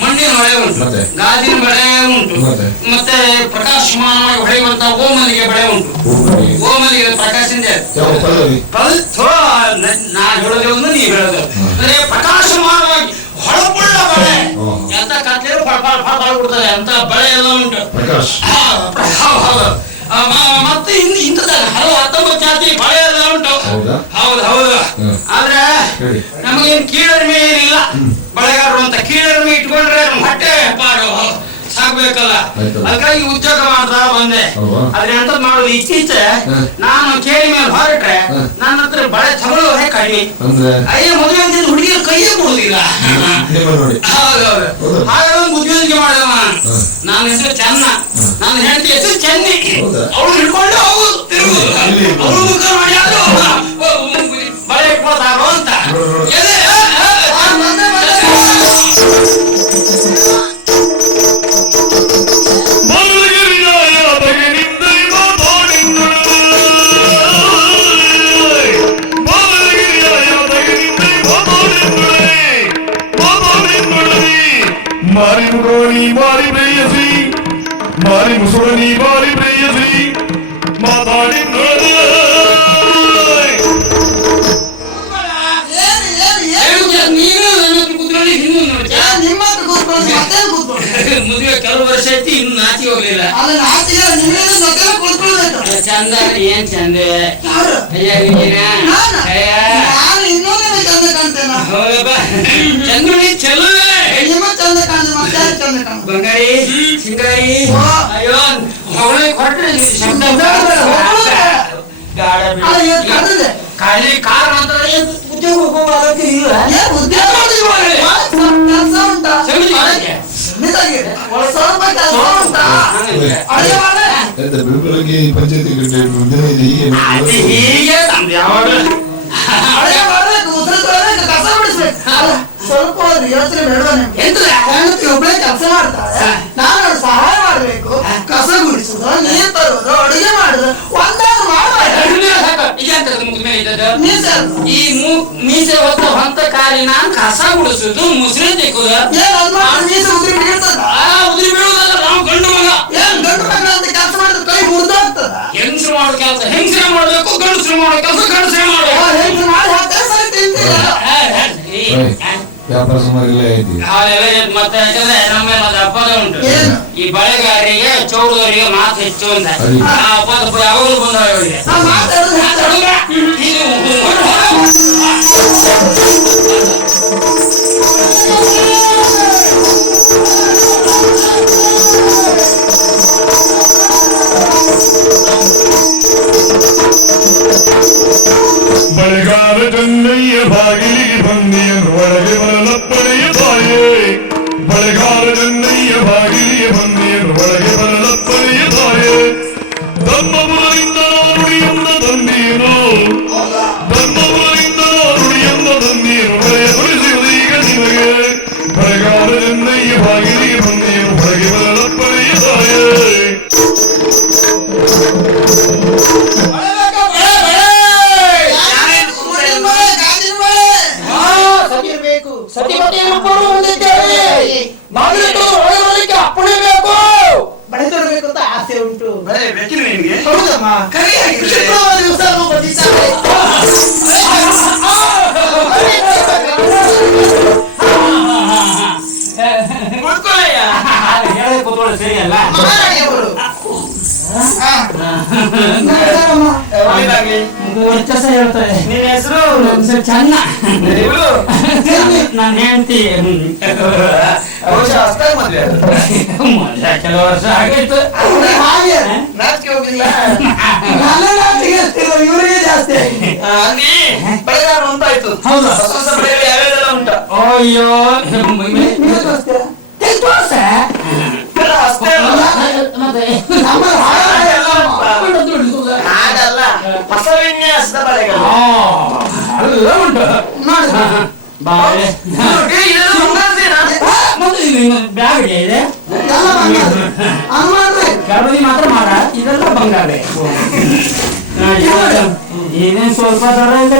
ಮಣ್ಣಿನ ಬಳೆ ಉಂಟು, ಗಾಜಿನ ಬಳೆ ಉಂಟು, ಮತ್ತೆ ಪ್ರಕಾಶಮಾನವಾಗಿ ಹೊಳೆಯುವಂತ ಗೋಮಲಿಗೆ ಬಳೆ ಉಂಟು. ಗೋಮಲಿಗೆ ಪ್ರಕಾಶದಿಂದ ನಾ ಹೇಳೋದೇ ಒಂದು, ನೀವ್ ಹೇಳೋದು ಅಂದ್ರೆ ಪ್ರಕಾಶಮಾನವಾಗಿ ಹೊಳಪುಳ್ಳ ಬಳೆ. ಎಂತ ಕತ್ಲೆ ಫಳ ಬಿಡ್ತದೆ ಅಂತ ಬಳೆ ಎಲ್ಲ ಉಂಟು. ಮತ್ತೆ ಇಂಥದ ಹಲವು 19 ಜಾತಿ ಬಳೆ ಎಲ್ಲ ಉಂಟು. ಹೌದು ಹೌದು. ಆದ್ರೆ ನಮಗೇನು ಕೀಳರಿಮೆ ಏನಿಲ್ಲ. ಬಳೆಗಾರರು ಅಂತ ಕೀಳರಿಮೆ ಇಟ್ಕೊಂಡ್ರೆ ನಮ್ ಹೊಟ್ಟೆ ಪಾಡು ಸಾಕ್ಬೇಕಲ್ಲ, ಅದಕ್ಕಾಗಿ ಉದ್ಯೋಗ ಮಾಡ್ತಾ ಬಂದೆ. ಆದ್ರೆ ಎಂತದ್ ಮಾಡುದು, ಇತ್ತೀಚೆ ನಾನು ಕೇಳಿ ಮೇಲೆ ಹೊರಟ್ರೆ ನನ್ನ ಹತ್ರ ಬಳೆ ತಗೊಳ್ಳೋದೇ ಕಡಿಮೆ. ಅಯ್ಯ, ಮದುವೆ ಅಂತ ಹುಡುಗಿಯ ಕೈಯೇ ಕೊಡುದಿಲ್ಲ. ಹೌದೌದು. ಹಾಗೆ ಒಂದು ಬುದ್ಧಿವಂತಿಕೆ ಮಾಡಿದವ. ನನ್ನ ಹೆಸರು ಚೆನ್ನ, ನನ್ನ ಹೆಂಡತಿ ಹೆಸರು ಚೆನ್ನಿ. ಅವಳು ಹಿಡ್ಕೊಂಡು ಹೌದು ತಿರುಗುದು, ಅವಳು ಮುಖ ಮಾಡಿ ಅದು ಬಳೆ ಇಟ್ಕೊಳ್ತಾರೋ ಅಂತ. ಮಾರಿ ಮುಗೋಣಿ ಮಾರಿ ಪ್ರೇಯಸಿ, ಮಾರಿ ಮುಸುಳನಿ ಮಾರಿ ಪ್ರೇಯಸಿ, ಮಾತಾಡಿ ಮದುವೆ ಕೆಲವು ವರ್ಷ ಐತಿ, ಇನ್ನು ನಾಚಿ ಹೋಗ್ಲಿಲ್ಲ. ಚಂದ ಏನ್ ಚಂದ ಚಂದ್ರುಡಿ ಚಲುವೆ ಬಂಗಾರಿ ಸಿಂಗಾರಿ. ಅಯ್ಯೋ ಹೊಳೆ ಕೊಟ್ರೆ ಶಬ್ದ ಕಾಲಿ ಕಾರ್ ಮಾತ್ರ ಉದ್ಯೋಗ ಹೋಗೋದಕ್ಕೆ ಇಲ್ಲ. ಪಂಚಾಯತಿ ಹೀಗೆ ನಮ್ದು ಯಾವಾಗ ಸ್ವಲ್ಪ ಯೋಚನೆ ಬೇಡ. ಒಬ್ಬಳೆ ಕೆಲಸ ಮಾಡ್ತಾಳೆ, ನಾನು ಸಹಾಯ ಮಾಡ್ಬೇಕು. ಇದ್ದದ ಈ ಮೀಸೆ ಹೊತ್ತ ಹೊಂತ ಕಾಲಿನ ಕಸ ಗುಡಿಸುದು ಮುಸ್ರಿ ತೆಕ್ಕುದ ಉದ್ರಿ ಬೀಳುದಲ್ಲ ನಾವು ಗಂಡು ಮಗ ಕೆಲಸ ಮಾಡಿದ್ರೆ ಕೈ ಮುರಿದಾಗ್ತದ. ಹೆಂಗಸರು ಮಾಡೋ ಕೆಲಸ ಹೆಂಗಸರು ಮಾಡ್ಬೇಕು, ಗಂಡಸರು ಮಾಡೋ ಕೆಲಸ ಗಂಡಸರು ಮಾಡ್ಬೇಕು. ವ್ಯಾಪಾರ ಸುಮಾರು ಇಲ್ಲ ಐತಿ. ಮತ್ತೆ ಯಾಕಂದ್ರೆ ನಮ್ಮ ಮತ್ತೆ ಅಪ್ಪದ ಉಂಟು, ಈ ಬಳೆಗಾರರಿಗೆ ಚೌಡದವರಿಗೆ ಮಾತು ಹೆಚ್ಚು ಅಂತ ಅಪ್ಪದ ಯಾವಾಗಲೂ ಬಂದವರಿಗೆ ಬಳೆಗಾರ ಚೆನ್ನಯ್ಯ ಬಾಗಿಲಿಗೆ ಬಂದಿಯನು ಒಳಗೆ ಬರಲಪ್ಪನೆಯ ತಾಯೇ. ಬಳೆಗಾರ ಚೆನ್ನಯ್ಯ ಬಾಗಿಲಿಗೆ ಬಂದಿಯನು ಒಳಗೆ ಬರಲಪ್ಪನೆಯ ತಾಯೇ. ಧರ್ಮಪುರದಿಂದ ನುಡಿಯನ್ನ ತಂದೀನು, ಧರ್ಮಪುರದಿಂದ ನುಡಿಯನ್ನ ತಂದೀನು, ಬಳೆಯ ಕೊಡಿಸುವುದು ಈಗ ನಿಮಗೆ. ಬಳೆಗಾರ ಚೆನ್ನಯ್ಯ ಬಾಗಿಲಿಗೆ ಬಂದಿಯನು ಒಳಗೆ ಬರಲಪ್ಪನೆಯ ತಾಯೇ. ಅಪ್ಪಣೆ ಬೇಕು, ಬಳೆ ತೊಡಬೇಕು ಅಂತ ಆಸೆ ಉಂಟು. ಬೇಕಿಲ್ಲ ನಿನ್ಗೆ? ಹೌದಮ್ಮ, ಶುಕ್ರವಾರ ದಿವಸ ಬಂದಿದ್ದಾರೆ. ಹೇಳಿ ಕೂತ್ಕೊಳ್ಳಿ ಸರಿ ಅಲ್ಲ. ಮಹಾರಾಣಿಯವರು ವರ್ಚಸ ಹೇಳ್ತಾರೆ. ನಿನ್ನ ಹೆಸರು ಚೆನ್ನ ನಾನು ಹೇಳ್ತಿ ಕೆಲವು ವರ್ಷ ಆಗಿತ್ತು. ಹಾಗೆ ನಾಚಿಕೆ ಹೋಗಿಲ್ಲ. ಇವರಿಗೆ ಜಾಸ್ತಿ ಬಳೆಗಾರ ಅಂತಾಯ್ತು. ಹೌದಾ? ಹೊಸ ಹೊಸ ಬಳೆಗಳು ಯಾವ್ಯಾವೆಲ್ಲ ಉಂಟ? ಅಯ್ಯೋ ಅಷ್ಟೇ ಅಲ್ಲ, ಹಾಗಲ್ಲ, ಹೊಸ ವಿನ್ಯಾಸದ ಬಳೆಗಳು. ಎಲ್ಲ ಉಂಟು ಬಾಳೆ ಬ್ಯಾಗ್ ಇದೆ. ಕೆಲವರಿಗೆ ಮಾತ್ರ ಮಾರ, ಇದೆಲ್ಲ ಬಂಗಾರ. ಏನೇನ್ ಸ್ವಲ್ಪ ದರ ಇಲ್ಲ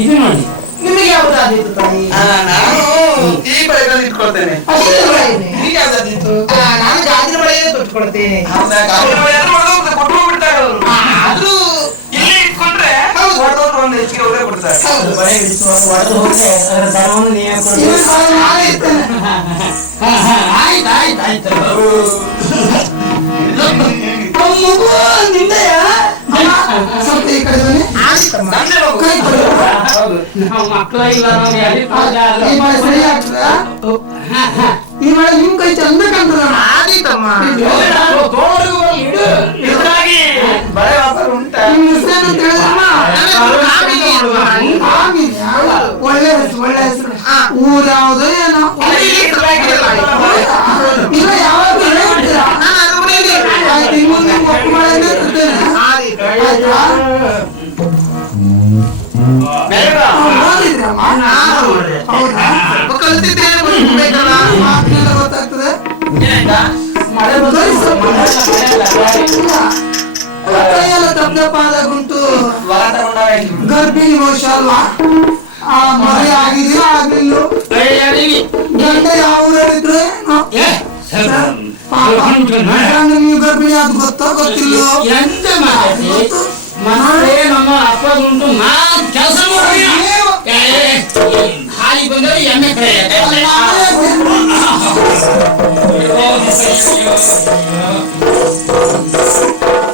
ಇದು ನೋಡಿ. ನಿಮಗೆ ಯಾವ್ದಾದಿತ್ತು ತಾಯಿ? ನಾನು ಈ ಬಳೆಗಳನ್ನು ಇಟ್ಕೊಳ್ತೇನೆ. ಈಗ ಯಾವ್ದಾದಿತ್ತು? ನಾನು ಗಾಜಿನ ಬಳೆಯೇ ತೊಟ್ಕೊಳ್ತೇನೆ. ಕೊಟ್ಟು ಹೋಗ್ಬಿಡ್ತಾರೆ ಅವರು. ಆದ್ರೂ ಇಲ್ಲಿ ಇಟ್ಕೊಂಡ್ರೆ ಹೊಡೆದವ್ರು ಒಂದು ಹೆಚ್ಚಿಗೆ ಅವರೇ ಕೊಡ್ತಾರೆ. ಬಳೆ ಬಿಡಿಸುವಾಗ ಹೊಡೆದು ಹೋದ್ರೆ ಅದರ ದರವನ್ನು ನೀವೇ ಆಯ್ತು ಆಯ್ತು ಆಯ್ತು. ಮಗು ನಿಂದೆಯ ಸ್ವಲ್ಪ ಈ ಕಡೆ ಬನ್ನಿ. ಕೈ ಕೊಡು. ನಾವು ಮಕ್ಕಳ ಇಲ್ಲ ನೋಡಿ ಈ ಮಳೆ ಸರಿ ಆಗ್ತದಾ? ಈ ಮಳೆ ನಿಮ್ ಕೈ ಚಂದ ಕಾಣ್ತದ. ಆದೀತಮ್ಮ. ಇದ್ರಾಗಿ ಬಳೆ ವ್ಯಾಪಾರ ಉಂಟಾ? ನಿಮ್ಮ ಹೆಸರೇನು ಅಂತ ಹೇಳಿದ್ರಮ್ಮ? ಕಾಮಿನಿ. ಒಳ್ಳೆ ಹೆಸರು, ಒಳ್ಳೆ ಹೆಸರು. ಊರು ಯಾವುದು ಏನೋ ಇಲ್ಲ, ಯಾವಾಗ ಹೇಳ್ತೀರಾ? ಆಯ್ತು, ಇನ್ನು ನಿಮ್ಗೆ ಒಟ್ಟು ಮಳೆನೇ ಇರ್ತೇನೆ. ಆಯ್ತಾ? ಓದಿದ್ರಮ್ಮ? ಹೌದಾ? ಮಾತಿನೆಲ್ಲ ಗೊತ್ತಾಗ್ತದೆ. ಮಳೆ ಕೈಯೆಲ್ಲ ತಪ್ಪದಪ್ಪ ಆದಾಗುಂಟು. ಗರ್ಭಿಣಿ ಬಹುಶಃ ಅಲ್ವಾ? ಆ ಮದುವೆ ಆಗಿದೆಯೋ ಆಗ್ಲಿಲ್ಲೋ? ಗಂಡ ಯಾವ ಊರಲ್ಲಿದ್ರು ನೀವು ಗರ್ಭಿಣಿ ಆದ್ ಗೊತ್ತೋ ಗೊತ್ತಿಲ್ಲೋ? ಎಂತ ಮಾತಾಡ್ತಿ? ಮಕ್ಕಳೇ ನಮ್ಮ ಅಪ್ಪದುಂಟು, ನಾನ್ ಕೆಲಸ ಮಾಡಿ ಹಾಲಿ ಬಂದರೆ ಎಮ್ಮೆ ಕಡೆ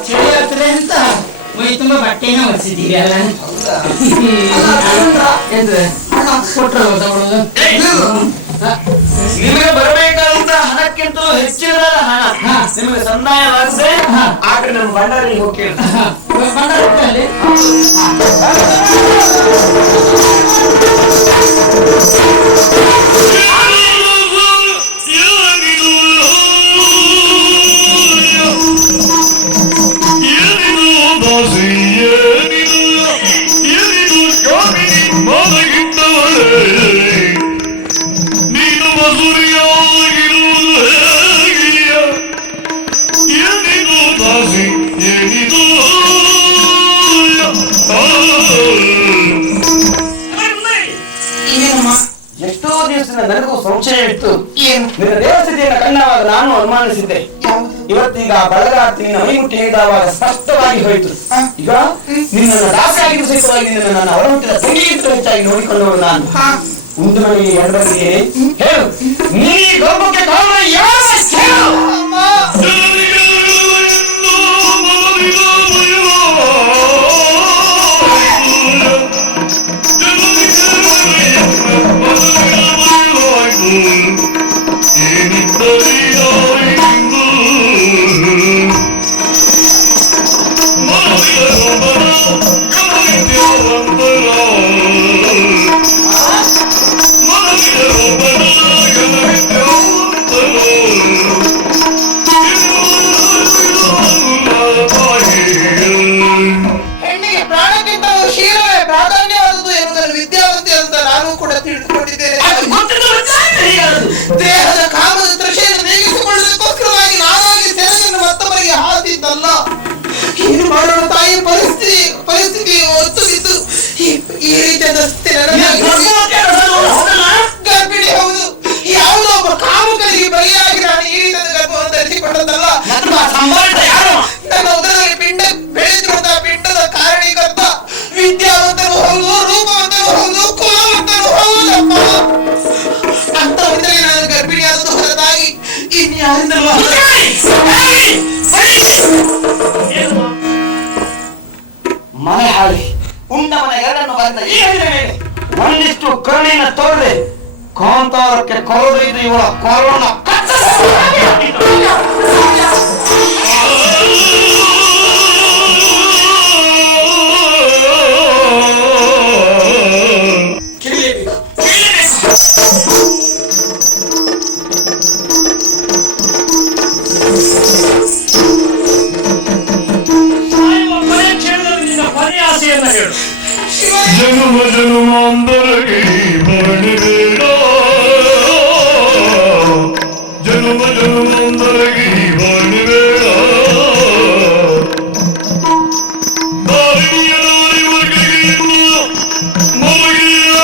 ಚಳಿ ಆಗ್ತದೆ ಅಂತ ಮೈ ತುಂಬ ಬಟ್ಟೆನ ಒರೆಸಿದ್ದೀವಿ ಅಲ್ಲ. ಕೊಟ್ಟರು ತಗೊಳ್ಳೋದು ನಿಮಗೆ ಬರಬೇಕಾದಂತ ಹಣಕ್ಕಿಂತಲೂ ಹೆಚ್ಚಿನ ಹಣ ನಿಮಗೆ ಸಂದಾಯವಾಗದೆ ಆ ಕಡೆ ನಮ್ಮ ಭಂಡಾರಿಗೆ ಹೋಗಿ ಕೇಳ್ತಾರೆ. ಭಂಡಾರದಲ್ಲಿ ನೀನು ಮಧುರಿಯಾಗಿರುವುದು ಹೇಗಿಯ ಏನಿದು ದಾಸಿ ಏನಿದು ನಿನ್ನ ದೇವಸ್ಥಿತಿಯನ್ನು ಕಂಡಾಗ ನಾನು ಅನುಮಾನಿಸಿದ್ದೆ. ಇವತ್ತೀಗ ಬಳಗಾರ್ತಿ ನಿನ್ನ ಮೈಮುಟ್ಟಿ ಹೇಳಿದವಾಗ ಸ್ಪಷ್ಟವಾಗಿ ಹೋಯಿತು. ಈಗ ನಿನ್ನನ್ನು ದಾಸಿಯಾಗಿ ಸಹಿತವಾಗಿ ನಿನ್ನ ನನ್ನ ಹೊರಹುಟ್ಟಿದ ತಂಗಿಗಿಂತ ಹೆಚ್ಚಾಗಿ ನೋಡಿಕೊಂಡವರು ನಾನು. ಒಂದು ನನಗೆ ಎರಡರಿಗೆ ಹೇಳು, ನೀ ಗರ್ಭಕ್ಕೆ ಕಾರಣ ಯಾರು ಹೇಳು. ಹೆಣ್ಣಿಗೆ ಪ್ರಾಣಕ್ಕಿಂತ ಶೀಲವೇ ಪ್ರಾಧಾನ್ಯವಾದುದು ಎನ್ನುವುದನ್ನು ವಿದ್ಯಾವಂತಿ ಅಂತ ನಾನು ಕೂಡ ತಿಳಿದುಕೊಂಡಿದ್ದೇನೆ. ದೇಹದ ಕಾಮದ ತೃಷೆಯನ್ನು ನೀಗಿಸಿಕೊಳ್ಳುವುದಕ್ಕೋಸ್ಕರವಾಗಿ ನಾನಾಗಿ ಸೆರಗನ್ನು ಮತ್ತೊಬ್ಬರಿಗೆ ಹಾದಿದ್ದಲ್ಲ. ಏನು ಮಾಡೋಣ ತಾಯಿ, ಪರಿಸ್ಥಿತಿ ಒತ್ತು ಬಿದ್ದು ಈ ರೀತಿಯಾದ ಗರ್ಭಿಣಿ. ಹೌದು, ಯಾವುದೋ ಒಬ್ಬ ಕಾಮುಕರಿಗೆ ಬಲಿಯಾಗಿ ನಾನು ಈ ರೀತಿಯಾದ ಗರ್ಭವನ್ನು ಧರಿಸಿಕೊಂಡದ್ದಲ್ಲ. ನನ್ನ ಉದರದಲ್ಲಿ ಪಿಂಡ ಬೆಳೆದಿರುವಂತಹ ಪಿಂಡದ ಕಾರಣೀಕರ್ತ ವಿದ್ಯಾವಂತರು ಹೌದು, ರೂಪವಂತರು ಹೌದು, ಕುಲವಂತರು ಹೌದಪ್ಪ. ಅಂತವರಿಗೆ ನಾನು ಗರ್ಭಿಣಿಯಾದದ್ದು ಹೊರತಾಗಿ ಇನ್ಯಾರಿಂದಲೂ ಮನೆ ಹಾಳಿ ಉಂಡ ಮನೆ ಎರಡನ್ನು ಬಂದ ಈ ಮೇಲೆ ಒಂದಿಷ್ಟು ಕರುಣೆಯನ್ನು ತೋರದೆ ಕಾಂತಾರಕ್ಕೆ ಕೊರೊಯ್ದು ಇವಳ ಕೊರೋನಾ ಜನುಮ ಜನುಮಾಂತರಗೆ ಬರಣಿಬೇಡ, ಜನುಮ ಜನುಮಾಂತರಗೆ ಬರಣಿಬೇಡ, ದಾರಿಯ ದಾರಿ ವರ್ಗಗೆಯನ್ನು ಮಲಗಿಯ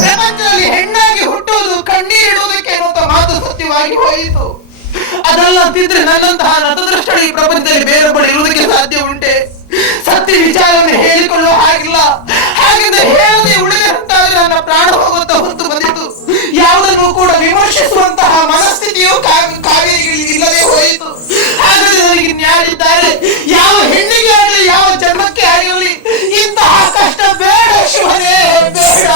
ಪ್ರಪಂಚದಲ್ಲಿ ಹೆಣ್ಣಾಗಿ ಹುಟ್ಟುವುದು ಕಣ್ಣೀರಿಡುವುದಕ್ಕೆ ಎನ್ನುವಂತ ಮಾತು ಸತ್ಯವಾಗಿ ಹೋಯಿತು. ಅದಲ್ಲಂತಿದ್ರೆ ನನ್ನಂತಹ ನತದೃಷ್ಟರು ಈ ಪ್ರಪಂಚದಲ್ಲಿ ಬೇರೆ ಬಳಿ ಇರುವುದಕ್ಕೆ ಸಾಧ್ಯ ಉಂಟೆ? ಸತ್ಯ ವಿಚಾರವನ್ನು ಹೇಳಿಕೊಳ್ಳುವ ಹಾಗಿಲ್ಲ. ಹಾಗೆಂದ್ರೆ ಹೇಳದೆ ಉಳಿದಂತಾದ್ರೆ ನನ್ನ ಪ್ರಾಣ ಹೋಗುವಂತ ಹೊತ್ತು ಬಂದಿತ್ತು. ಯಾವುದನ್ನು ಕೂಡ ವಿಮರ್ಶಿಸುವಂತಹ ಮನಸ್ಥಿತಿಯು ಕಾವೇರಿಗೆ ಇಲ್ಲದೆ ಹೋಯಿತು. ಹಾಗಾದ್ರೆ ನನಗೆ ನ್ಯಾಯಿದ್ದಾರೆ. ಯಾವ ಹೆಣ್ಣಿಗೆ ಆಗಲಿ, ಯಾವ ಜನ್ಮಕ್ಕೆ ಆಗಿರಲಿ ಇಂತಹ ಕಷ್ಟ ಬೇಡ ಶಿವನೇ, ಬೇಡ.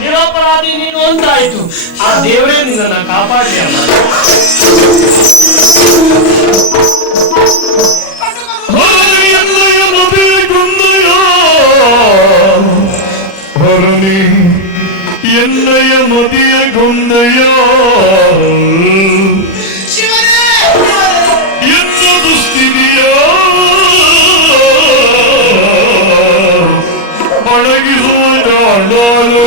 ನಿರಪರಾಧಿ ನೀನು ಅಂತಾಯ್ತು. ಆ ದೇವರೇ ನಿನ್ನನ್ನು ಕಾಪಾಡಿ ಅಲ್ಲ. ಎನ್ನಯ ಮದಿಯ ಗೊಂದೆಯ ಎನ್ನ ದುಸ್ಥಿತಿಯ ಅಡಗಿಸುವ ಜಾಡಾಲರು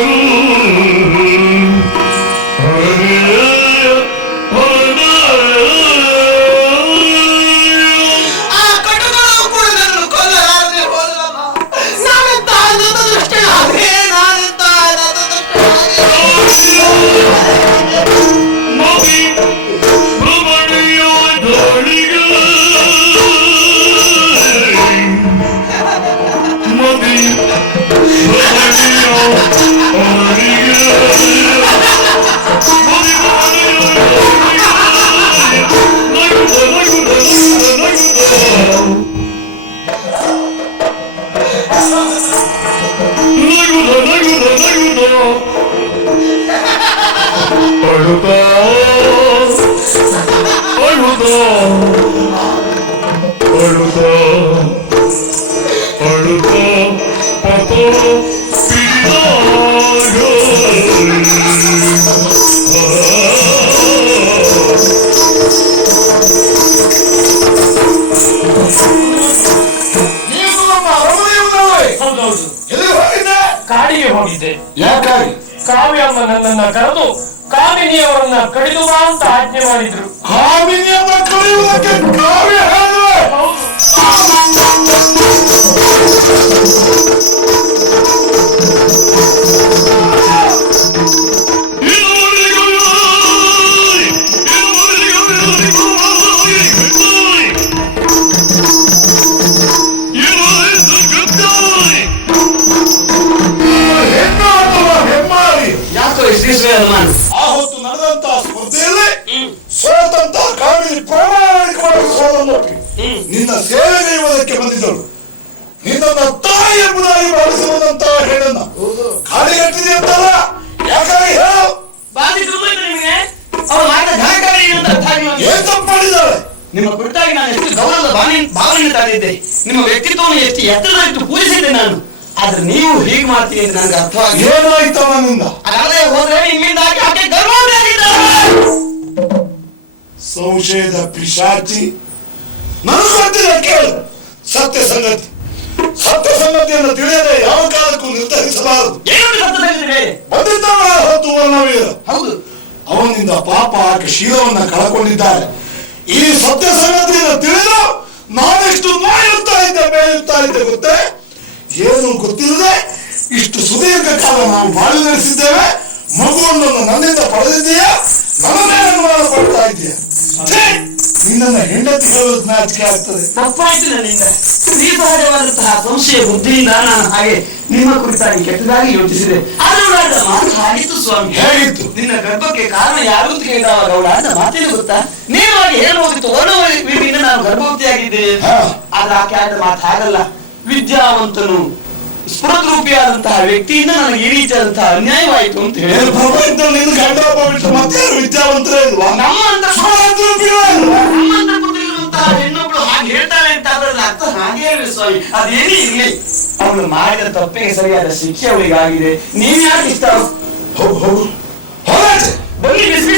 ನೀವು ನಮ್ಮ ಹೌದು. ಎಲ್ಲಿ ಹೋಗಿದ್ದೆ? ಕಾಡಿಗೆ ಹೋಗಿದ್ದೆ. ಯಾಕಾಗಿ? ಕಾವ್ಯಮ್ಮ ನನ್ನನ್ನ ಕರೆದು ಕಾಮಿನಿಯವರನ್ನ ಕಡಿದು ಬಾ ಅಂತ ಆಜ್ಞೆ ಮಾಡಿದ್ರು. ಕಾಮಿನಿಯನ್ನ ಕರೆಯುವುದಕ್ಕೆ ಕಾವ್ಯ ಹೇಳಿದ್ವೆ. ಆ ಹೊತ್ತು ನಡೆದಂತಹ ಸ್ಪರ್ಧೆಯಲ್ಲಿ ಸೋತಂತಹ ಕಾಮಿನಿ ಪ್ರಾಮಾಣಿಕವಾಗಿ ಸೋಲನ್ನೊಪ್ಪಿ ನಿನ್ನ ಸೇವೆ ನೀಡುವುದಕ್ಕೆ ಬಂದಿದ್ದಳು. ನಿನ್ನನ್ನ ತಾಯಿ ಎಂಬುದಾಗಿ ಭಾವಿಸುವಂತಹ ಹೆಣ್ಣನ್ನ ಕಾಡಿಗಟ್ಟಿದೆ ಅಂತಲ್ಲ, ಯಾಕಾಗಿ ಹೇಳು? ಏನ್ ತಪ್ಪು ಮಾಡಿದ್ದಾಳೆ? ನಿಮ್ಮ ಕುರಿತಾಗಿ ನಾನು ಎಷ್ಟು ಗೌರವದ ಭಾವನೆ ತಾಗಿದ್ದೆ, ನಿಮ್ಮ ವ್ಯಕ್ತಿತ್ವವನ್ನು ಎಷ್ಟು ಎತ್ತರದಷ್ಟು ಪೂಜಿಸಿದ್ದೆ ನಾನು. ಆದ್ರೆ ನೀವು ಹೀಗೆ ಮಾಡ್ತೀವಿ ಅಂತ ನನಗೆ ಅರ್ಥವಾಗಿ ಏನಾಯ್ತು ನನ್ನಿಂದ? ಅದೇ ಹೋದ್ರೆ ನಿಮ್ಮಿಂದಾಗಿ ಆಕೆ ಗರ್ಭವತಿಯಾಗಿದ್ದಾಳೆ. ಸಂಶಯದ ಪಿಶಾಚಿ, ನನಗೆ ಗೊತ್ತಿಲ್ಲ, ಕೇಳು. ಸತ್ಯ ಸಂಗತಿಯನ್ನು ತಿಳಿಯದೆ ಯಾವ ಕಾಲಕ್ಕೂ ನಿರ್ಧರಿಸಬಾರದು. ಬಂದಿದ್ದವ ಹೊತ್ತು ವರ್ಣವೀರ. ಹೌದು, ಅವನಿಂದ ಪಾಪ ಆಕೆ ಶೀಲವನ್ನ ಕಳಕೊಂಡಿದ್ದಾರೆ. ಈ ಸತ್ಯ ಸಂಗತಿಯನ್ನು ತಿಳಿದು ನಾನೆಷ್ಟು ನೋಯುತ್ತಾ ಇದ್ದೆ, ಬೇಯುತ್ತಾ ಇದ್ದೆ ಗೊತ್ತೇ? ಏನು ಗೊತ್ತಿಲ್ಲದೆ ಇಷ್ಟು ಸುದೀರ್ಘ ಕಾಲ ನಾವು ಬಾಳಿ ನಡೆಸಿದ್ದೇವೆ. ಮಗುವೊಂದನ್ನು ನನ್ನಿಂದ ಪಡೆದಿದ್ದೀಯಾ? ನನ್ನನ್ನೇ ಅನುಮಾನ ಪಡ್ತಾ ಇದೆಯಾ? ನಿನ್ನನ್ನ ಹೆಂಡತಿ ಹೇಳೋದು ನಾಚಿಕೆ ಆಗ್ತದೆ. ತಪ್ಪಾಯ್ತು ನನ್ನಿಂದ. ಈ ಸಹಜವಾದಂತಹ ಸಂಶಯ ಬುದ್ಧಿಯಿಂದ ನಾನು ಹಾಗೆ ನಿಮ್ಮ ಕುರಿತಾಗಿ ಕೆಟ್ಟದಾಗಿ ಯೋಚಿಸಿದೆ. ಆದ್ರೆ ಮಾತು ಹಾಗಿತ್ತು ಸ್ವಾಮಿ. ಹೇಗಿತ್ತು? ನಿನ್ನ ಗರ್ಭಕ್ಕೆ ಕಾರಣ ಯಾರು ಅಂತ ಕೇಳಿದವ ಗೌಡ ಅಂತ ಮಾತೇನು ಗೊತ್ತಾ? ನೇರವಾಗಿ ಹೇಳಬಹುದಿತ್ತು, ವರ್ಣವಿಂದ ನಾನು ಗರ್ಭವತಿಯಾಗಿದ್ದೇನೆ. ಆದ್ರೆ ಆಕೆ ಆದ ಮಾತು ಹಾಗಲ್ಲ. ವಿದ್ಯಾವಂತನು ಸ್ಫುರದ್ರೂಪಿಯಾದಂತಹ ವ್ಯಕ್ತಿಯಿಂದ ನನಗೆ ಈ ರೀತಿಯಾದಂತಹ ಅನ್ಯಾಯವಾಯಿತು ಅಂತ ಹೇಳಿ ವಿದ್ಯಾವಂತರೇ ಇಲ್ವಾ? ನಮ್ಮಂತ ಹೆಣ್ಣೊಬ್ಳು ಹಾಗೆ ಹೇಳ್ತಾಳೆ ಅಂತ ಅದರಲ್ಲಿ ಅರ್ಥ ಹಾಗೆ ಹೇಳಿ ಸ್ವಾಮಿ. ಅದೇನೇ ಇರ್ಲಿ, ಅವಳು ಮಾಡಿದ ತಪ್ಪಿಗೆ ಸರಿಯಾದ ಶಿಕ್ಷೆ ಅವಳಿಗೆ ಆಗಿದೆ. ನೀವ್ ಯಾಕೆ ಇಷ್ಟ? ಹೋಗು ಬನ್ನಿ ಬಿಸಿ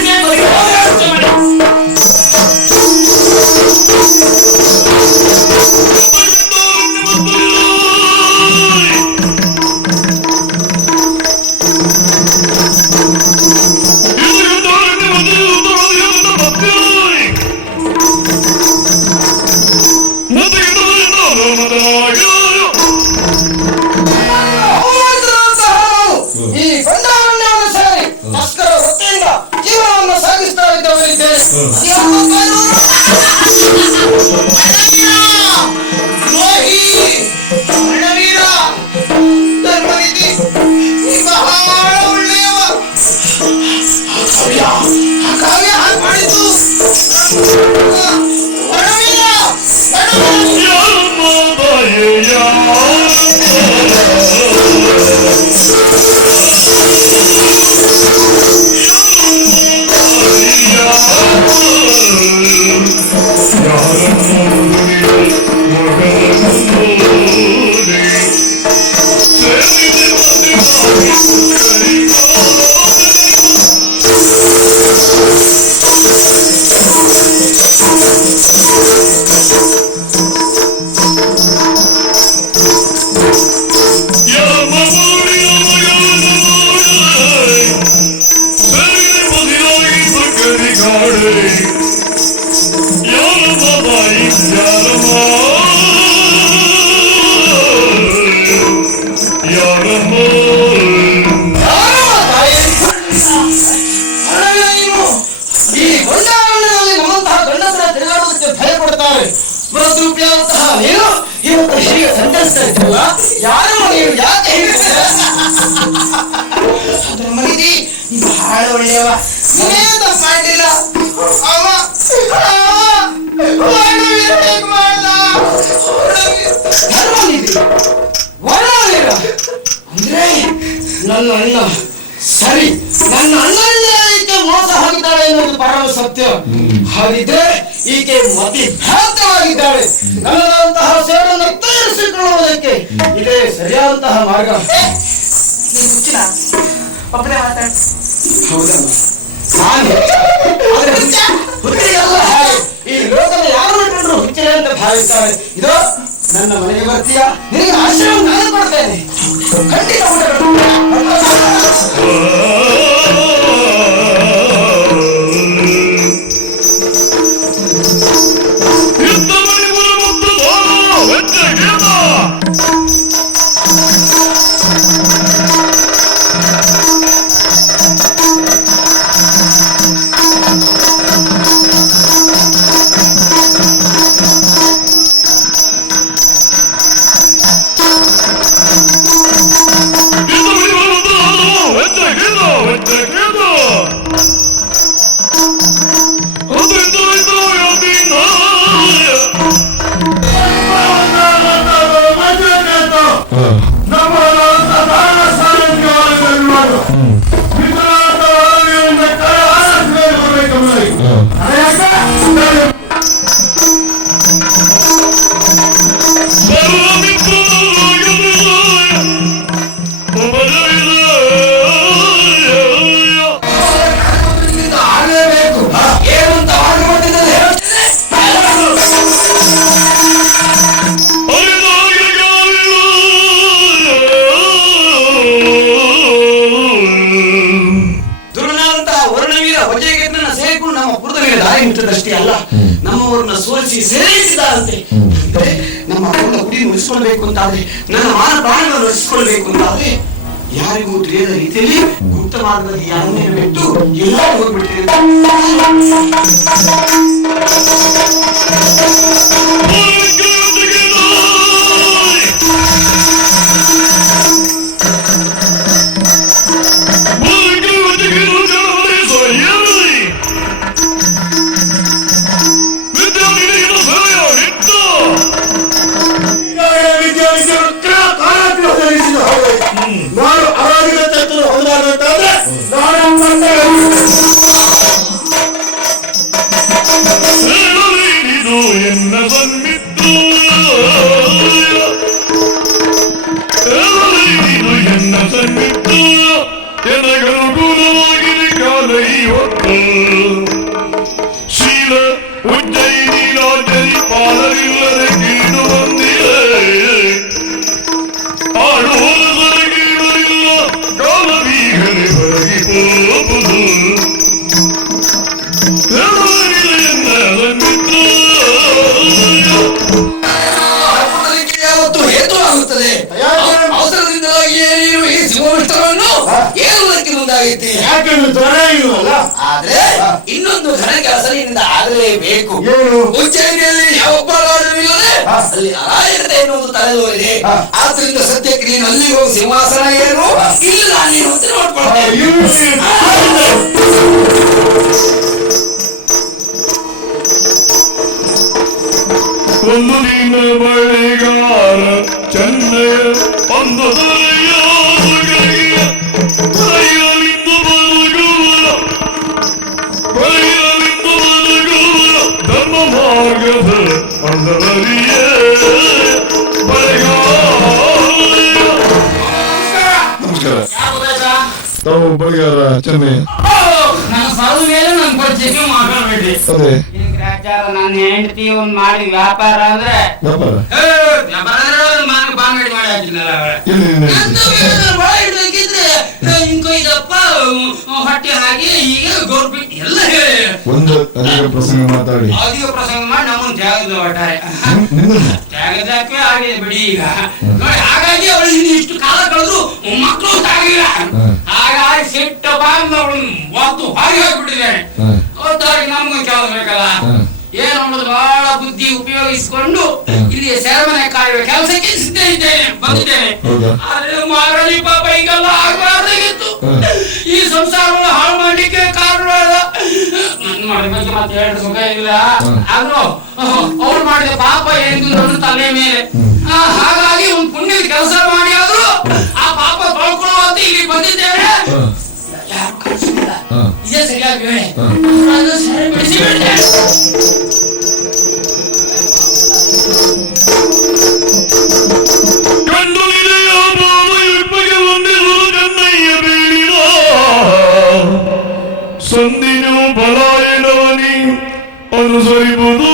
ಈ ಬಂಡಾರಣ್ಯವನ್ನು ಸೇರಿ ತಸ್ಕರ ವೃತ್ತಿಯಿಂದ ಜೀವನವನ್ನು ಸಾಗಿಸ್ತಾ ಇದ್ದವರಿದ್ದೆ. ಕಾವ್ಯ ಹಾಗೆ ಮಾಡಿದ್ದು ಬಹಳ ಒಳ್ಳೆಯವ. ಮಾಡಿಲ್ಲ ಅಂದ್ರೆ ನನ್ನ ಅಣ್ಣ ಸರಿ, ನನ್ನ ಅಣ್ಣನಿಂದ ಈಕೆ ಮೋಸ ಆಗಿದ್ದಾಳೆ ಎನ್ನುವುದು ಪರಮ ಸತ್ಯ. ಹಾಗಿದ್ರೆ ಈಕೆ ಮತಿ ಭ್ರಾಂತವಾಗಿದ್ದಾಳೆ. ನನ್ನಂತಹ ಸೇಡನ್ನು ತಯಾರಿಸಿಕೊಳ್ಳುವುದಕ್ಕೆ ಇದೇ ಸರಿಯಾದಂತಹ ಮಾರ್ಗ. ಹೌದಮ್ಮ, ನಾನು ಹುಚ್ಚಿಗೆಲ್ಲ ಹಾಗೆ ಈ ಲೋಕದ ಯಾರು ಕಂಡ್ರು ಹುಚ್ಚಿಗೆ ಅಂತ ಭಾವಿಸ್ತಾರೆ. ಇದು ನನ್ನ ಮನೆಗೆ ಬರ್ತೀಯಾ? ನಿನಗೆ ಆಶ್ರಯ ನಾನು ಕೊಡ್ತೇನೆ. ಖಂಡಿತ ಊಟ ಅಷ್ಟೇ ಅಲ್ಲ, ನಮ್ಮವರನ್ನ ಸೋಲಿಸಿ ಸೇರಿಸಿದ್ದಾರಂತೆ. ನಮ್ಮ ಅವರ ಗುಡಿ ಉಳಿಸಿಕೊಳ್ಬೇಕು ಅಂತಾದ್ರೆ, ನನ್ನ ಮಾನ ಪ್ರಾಣಗಳನ್ನು ಉಳಿಸಿಕೊಳ್ಬೇಕು ಅಂತಾದ್ರೆ, ಯಾರಿಗೂ ತಿಳಿಯದ ರೀತಿಯಲ್ಲಿ ಗುಪ್ತ ಮಾರ್ಗದಲ್ಲಿ ಯಾರನ್ನೇ ಬಿಟ್ಟು ಎಲ್ಲ ಹೋಗ್ಬಿಟ್ಟಿದೆ. ನಾನು ಅರಾಜಿನ ತತ್ವ ಹೊಂದಬೇಕಾದ್ರೆ ಎನ್ನ ಸನ್ಮಿತ್ತು ಎನ್ನ ಸನ್ಮಿತ್ತು ಎನಗನುಕೂಲವಾಗಿರಿ ಕಾಲ ಇವತ್ತು ಶೀಲ ಉಜ್ಜಯಿನಿ ರಾಜರಿ ಪಾಲರಿಲ್ಲದೆ ಕೀಡು ಬಂದಿದೆ ಆಡುವ ಸರಗೀಡಲಿಲ್ಲ ಕಾಲ ಬೀಗರೆ ಹೊರಗಿ ಹೋಗುವುದು ಯಾವತ್ತು ಹೇತು ಆಗುತ್ತದೆ. ಅವಸರದಿಂದಾಗಿಯೇ ನೀನು ಈ ಸಿಂಹವಿಷ್ಟವನ್ನು ಏರುವುದಕ್ಕೆ ಮುಂದಾಗಿದ್ದಿ. ಆದ್ರೆ ಇನ್ನೊಂದು ಘನ ಕೆಲಸ ನಿನ್ನಿಂದ ಆಗಲೇಬೇಕು. ಉಜ್ಜಯಿನಿಯಲ್ಲಿ ಯಾವೊಬ್ಬ ಇಲ್ಲದೆ ಅಲ್ಲಿ ಅರಾಜಕತೆ ಎನ್ನುವುದು ತಲೆದೋರಿದೆ. ಆದ್ರಿಂದ ಸದ್ಯಕ್ಕೆ ನೀನು ಅಲ್ಲಿ ಹೋಗಿ ಸಿಂಹಾಸನ ಏರು, ಇಲ್ಲ ನೀನು ನೋಡ್ಕೊಳ್ತೇನೆ. ಒಂದು ದಿನ ಬಳೆಗಾರ ಚೆನ್ನಯ ಒಂದು ಬರೆಯಲಿಂದು ಬದುಕುವ ಧರ್ಮ ಮಾರ್ಗದ ಅಂದರಿಯೇ ನಮಸ್ಕಾರ. ತಾವು ಬಳೆಗಾರ ಚೆನ್ನಯ್ಯ. ನನ್ನ ಸಾಧು ಮೇಲೆ ನನ್ ಪರಿಚಯಕ್ಕೆ ಮಾತಾಡಬೇಡಿ. ಅದೇ ನನ್ನ ಹೆಂಡತಿ ಒಂದ್ ಮಾಡಿ ವ್ಯಾಪಾರ ಅಂದ್ರೆ ವ್ಯಾಪಾರ ಬಾಂಗಡಿ ಮಾಡಿ ಹಾಕಿದ್ನಲ್ಲ ಇಡ್ಬೇಕಿದ್ರೆ ಇಂಕೊಯ್ದಪ್ಪ ಹೊಟ್ಟೆ ಹಾಗೆ ಈಗ ಗೌರ್ಮೆಂಟ್ ಎಲ್ಲ ಒಂದು ಅಧಿಕ ಪ್ರಸಂಗ ಮಾತಾಡಿ ಅಧಿಕ ಪ್ರಸಂಗ ಮಾಡಿ ನಮ್ಮನ್ನು ತ್ಯಾಗದ ಒಟ್ಟಾರೆ ತ್ಯಾಗದಕ್ಕೆ ಆಗಿದೆ ಬಿಡಿ. ಈಗ ನೋಡಿ, ಹಾಗಾಗಿ ಅವಳು ಇಷ್ಟು ಕಾಲ ಕಳೆದ್ರು ಮಕ್ಕಳು ಆಗಿಲ್ಲ. ಹಾಗಾಗಿ ಸಿಟ್ಟು ಬಂದು ಅವಳನ್ನು ಒತ್ತು ಹೊರಗೆ ಹೋಗ್ಬಿಟ್ಟಿದ್ದಾನೆ. ಅವತ್ತಾಗಿ ನಮ್ಗೂ ಕೆಲಸ ಬೇಕಲ್ಲ, ಏನು ಅನ್ನೋದು ಬಹಳ ಬುದ್ಧಿ ಉಪಯೋಗಿಸಿಕೊಂಡು ಇಲ್ಲಿ ಸೆರೆಮನೆ ಕಾಯುವ ಕೆಲಸಕ್ಕೆ ಸಿದ್ಧ ಇದ್ದೇನೆ, ಬಂದಿದ್ದೇನೆ. ಆದ್ರೆ ಮಾರಲಿ ಪಾಪ ಈಗೆಲ್ಲ ಆಗಬಾರ್ದಾಗಿತ್ತು. ಈ ಸಂಸಾರವನ್ನು ಹಾಳು ಮಾಡ್ಲಿಕ್ಕೆ ಕಾರಣವಾದ ನನ್ನ ಮಾಡಿದ ಬಗ್ಗೆ ಮತ್ತೆ ಎರಡು ಸುಖ ಇಲ್ಲ. ಆದ್ರೂ ಅವ್ರು ಮಾಡಿದ ಪಾಪ ಏನು ನನ್ನ ತಲೆ ಮೇಲೆ. ಹಾಗಾಗಿ ಒಂದು ಪುಣ್ಯದ ಕೆಲಸ ಮಾಡಿ ಆದ್ರೂ ಆ ಪಾಪ ತೊಳ್ಕೊಳ್ಳುವಂತ ಇಲ್ಲಿ ಬಂದಿದ್ದೇವೆ. ಯಾರು ಕಳಿಸಿಲ್ಲ, ಇದೇ ಸರಿಯಾಗಿ ಹೇಳಿ ಸರಿ ಬಿಡಿಸಿ ಬಿಡ್ತೇನೆ. ಕಂಡುಲಿದೆಯ ಭಾವಯುರ್ಪಗೆ ಒಂದಿರುವ ಕನ್ನಯ್ಯ ಬೇಡಿದ ಸಂಧಿನು ಬಲಾಯನವನಿ ಅನುಸರಿಬುದು.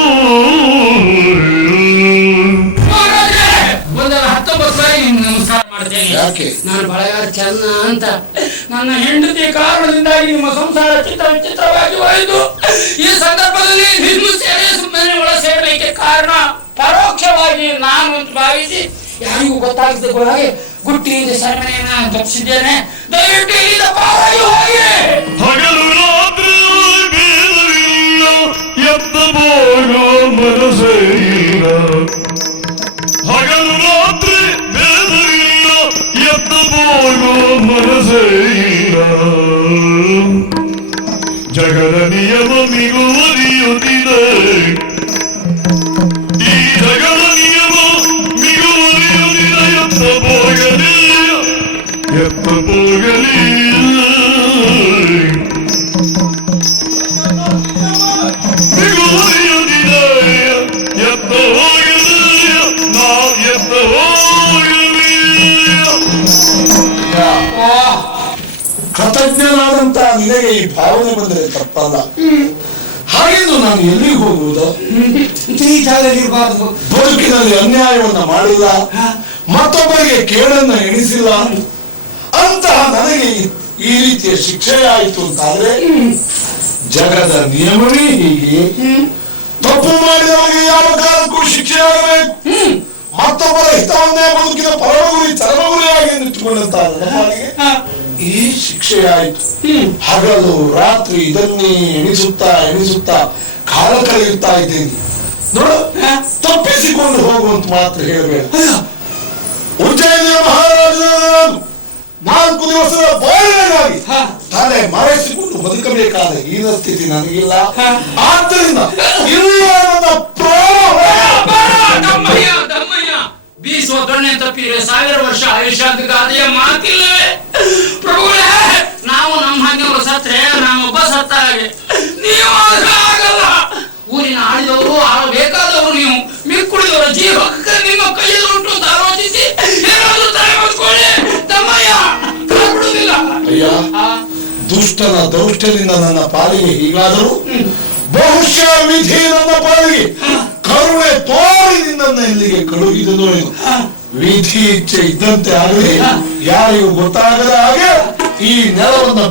ಒಂದರ 19 ಸಾರಿ ನಮಸ್ಕಾರ ಮಾಡ್ತೇನೆ. ಯಾಕೆ? ನಾನು ಬಳಗಾರ ಚೆನ್ನ ಅಂತ. ನನ್ನ ಹೆಂಡತಿ ಕಾರಣದಿಂದಾಗಿ ನಿಮ್ಮ ಸಂಸಾರ ಚಿತ್ರವಾಗಿ ಹೋಯಿತು. ಈ ಸಂದರ್ಭದಲ್ಲಿ ನಿಮ್ಮ ಸೇವೆ ಸುಮ್ಮನೆ ಒಳ ಸೇರಲಿಕ್ಕೆ ಕಾರಣ ಪರೋಕ್ಷವಾಗಿ ನಾನು ಅಂತ ಭಾವಿಸಿ ಯಾರಿಗೂ ಗೊತ್ತಾಗದೆ ಹಾಗೆ ಗುಟ್ಟಿಯಿಂದ ಶರಣೆಯನ್ನ ತಪ್ಪಿಸಿದ್ದೇನೆ. ದಯವಿಟ್ಟು ಇಲ್ಲಿಂದ ಪಾರಾಗಿ ಹೋಗಿ. ಹಗಲು ರಾತ್ರಿ ಬೇದವಿಲ್ಲ ಎತ್ತ ಹೋಗೋ ಮನಸ್ಸೇ ಇಲ್ಲ. ಹಗಲು ರಾತ್ರಿ ಬೇದವಿಲ್ಲ ಎತ್ತ ಹೋಗೋ ಮನಸ್ಸೇ ಇಲ್ಲ. ಜಗದ ನಿಯಮ ಮಿಗುವರಿಯುತ್ತಿದೆ. ಈ ಜಗದ ನಿಯಮ ಮಿಗುವರಿಯುತ್ತಿದೆ. ಎತ್ತ ಹೋಗಲಿ ಎತ್ತ ಹೋಗಲಿ. ಮಿಗುವರಿಯುತ್ತಿದೆ ಎತ್ತ ಹೋಗಲಿ. ನಾ ಎತ್ತ ಹೋಗಲಿ. ಕೃತಜ್ಞನಾದಂತ ನಿನಗೆ ಈ ಭಾವನೆ ಬಂದರೆ ತಪ್ಪಲ್ಲ. ಹಾಗೆಂದು ನಾನು ಎಲ್ಲಿಗೆ ಹೋಗುವುದು? ಬದುಕಿನಲ್ಲಿ ಅನ್ಯಾಯವನ್ನ ಮಾಡಿಲ್ಲ, ಮತ್ತೊಬ್ಬರಿಗೆ ಕೇಡನ್ನ ಎಣಿಸಿಲ್ಲ ಅಂತಹ ನನಗೆ ಈ ರೀತಿಯ ಶಿಕ್ಷೆ ಆಯಿತು ಅಂತಾದ್ರೆ ಜಗದ ನಿಯಮವೇ ಹೀಗೆ. ತಪ್ಪು ಮಾಡಿದವರಿಗೆ ಯಾವ ಕಾಲಕ್ಕೂ ಶಿಕ್ಷೆ ಆಗಬೇಕು. ಮತ್ತೊಬ್ಬರ ಹಿತವನ್ನೇ ಬದುಕಿನ ಪರಮಗುರಿ ಚರಮಗುರಿಯಾಗಿ ನಿಂತುಕೊಂಡಂತ ನಮ್ಮನಿಗೆ ಈ ಶಿಕ್ಷೆ ಆಯಿತು. ಹಗಲು ರಾತ್ರಿ ಇದನ್ನೇ ಎಣಿಸುತ್ತಾ ಕಾಲ ಕಳೆಯುತ್ತಾ ಇದ್ದೀನಿ. ನೋಡು, ತಪ್ಪಿಸಿಕೊಂಡು ಹೋಗುವಂತ ಮಾತ್ರ ಹೇಳಬೇಡ. ಉಜ್ಜಯಿನಿಯ ಮಹಾರಾಜನ 4 ದಿವಸದ ಬಾಳಗಾಗಿ ತಾನೇ ಮರೆಸಿಕೊಂಡು ಬದುಕಬೇಕಾದ ಹೀನ ಸ್ಥಿತಿ ನನಗಿಲ್ಲ. ಆದ್ದರಿಂದ ಬೀಸುವ ದೊಣ್ಣೆ ತಪ್ಪಿದ್ರೆ 1000 ವರ್ಷ ಆಯುಷ್ಯ ಅಂತ ಗಾದೆಯ ಮಾತಿಲ್ಲವೇ ಪ್ರಭುಗಳೇ? ನಾವು ನಮ್ಮ ಹಾಗೆಯವರು ಸತ್ರೆ ನಾವೊಬ್ಬ ಸತ್ತ ಹಾಗೆ. ನೀವು ಆಗಲ್ಲ. ಊರಿನ ಆಳಿದವರು ಆಳಬೇಕಾದವರು ನೀವು. ಮಿಕ್ಕುಳಿದವರ ಜೀವಕ್ಕೆ ನಿಮ್ಮ ಕೈಯಲ್ಲಿ ಉಂಟು ಅಂತ ಆಲೋಚಿಸಿ ಏನಾದರೂ ತಲೆ ಹೊತ್ಕೊಳ್ಳಿ. ತಮ್ಮಯ್ಯ ಬಿಡುವುದಿಲ್ಲ. ಅಯ್ಯ, ದುಷ್ಟನ ದೌಷ್ಟದಿಂದ ನನ್ನ ಪಾಲಿಗೆ ಹೀಗಾದರೂ ಬಹುಶಃ ವಿಧಿ ನನ್ನ ಪಾಲಿಗೆ ಕರುಣೆ ತೋರಿ ನಿನ್ನನ್ನು ಇಲ್ಲಿಗೆ ಕಳುಹಿದನು. ವಿಧಿ ಇಚ್ಛೆ ಇದ್ದಂತೆ ಆಗಲಿ, ಯಾರಿಗೂ ಗೊತ್ತಾಗದ ಹಾಗೆ ಈ ನೆಲವನ್ನು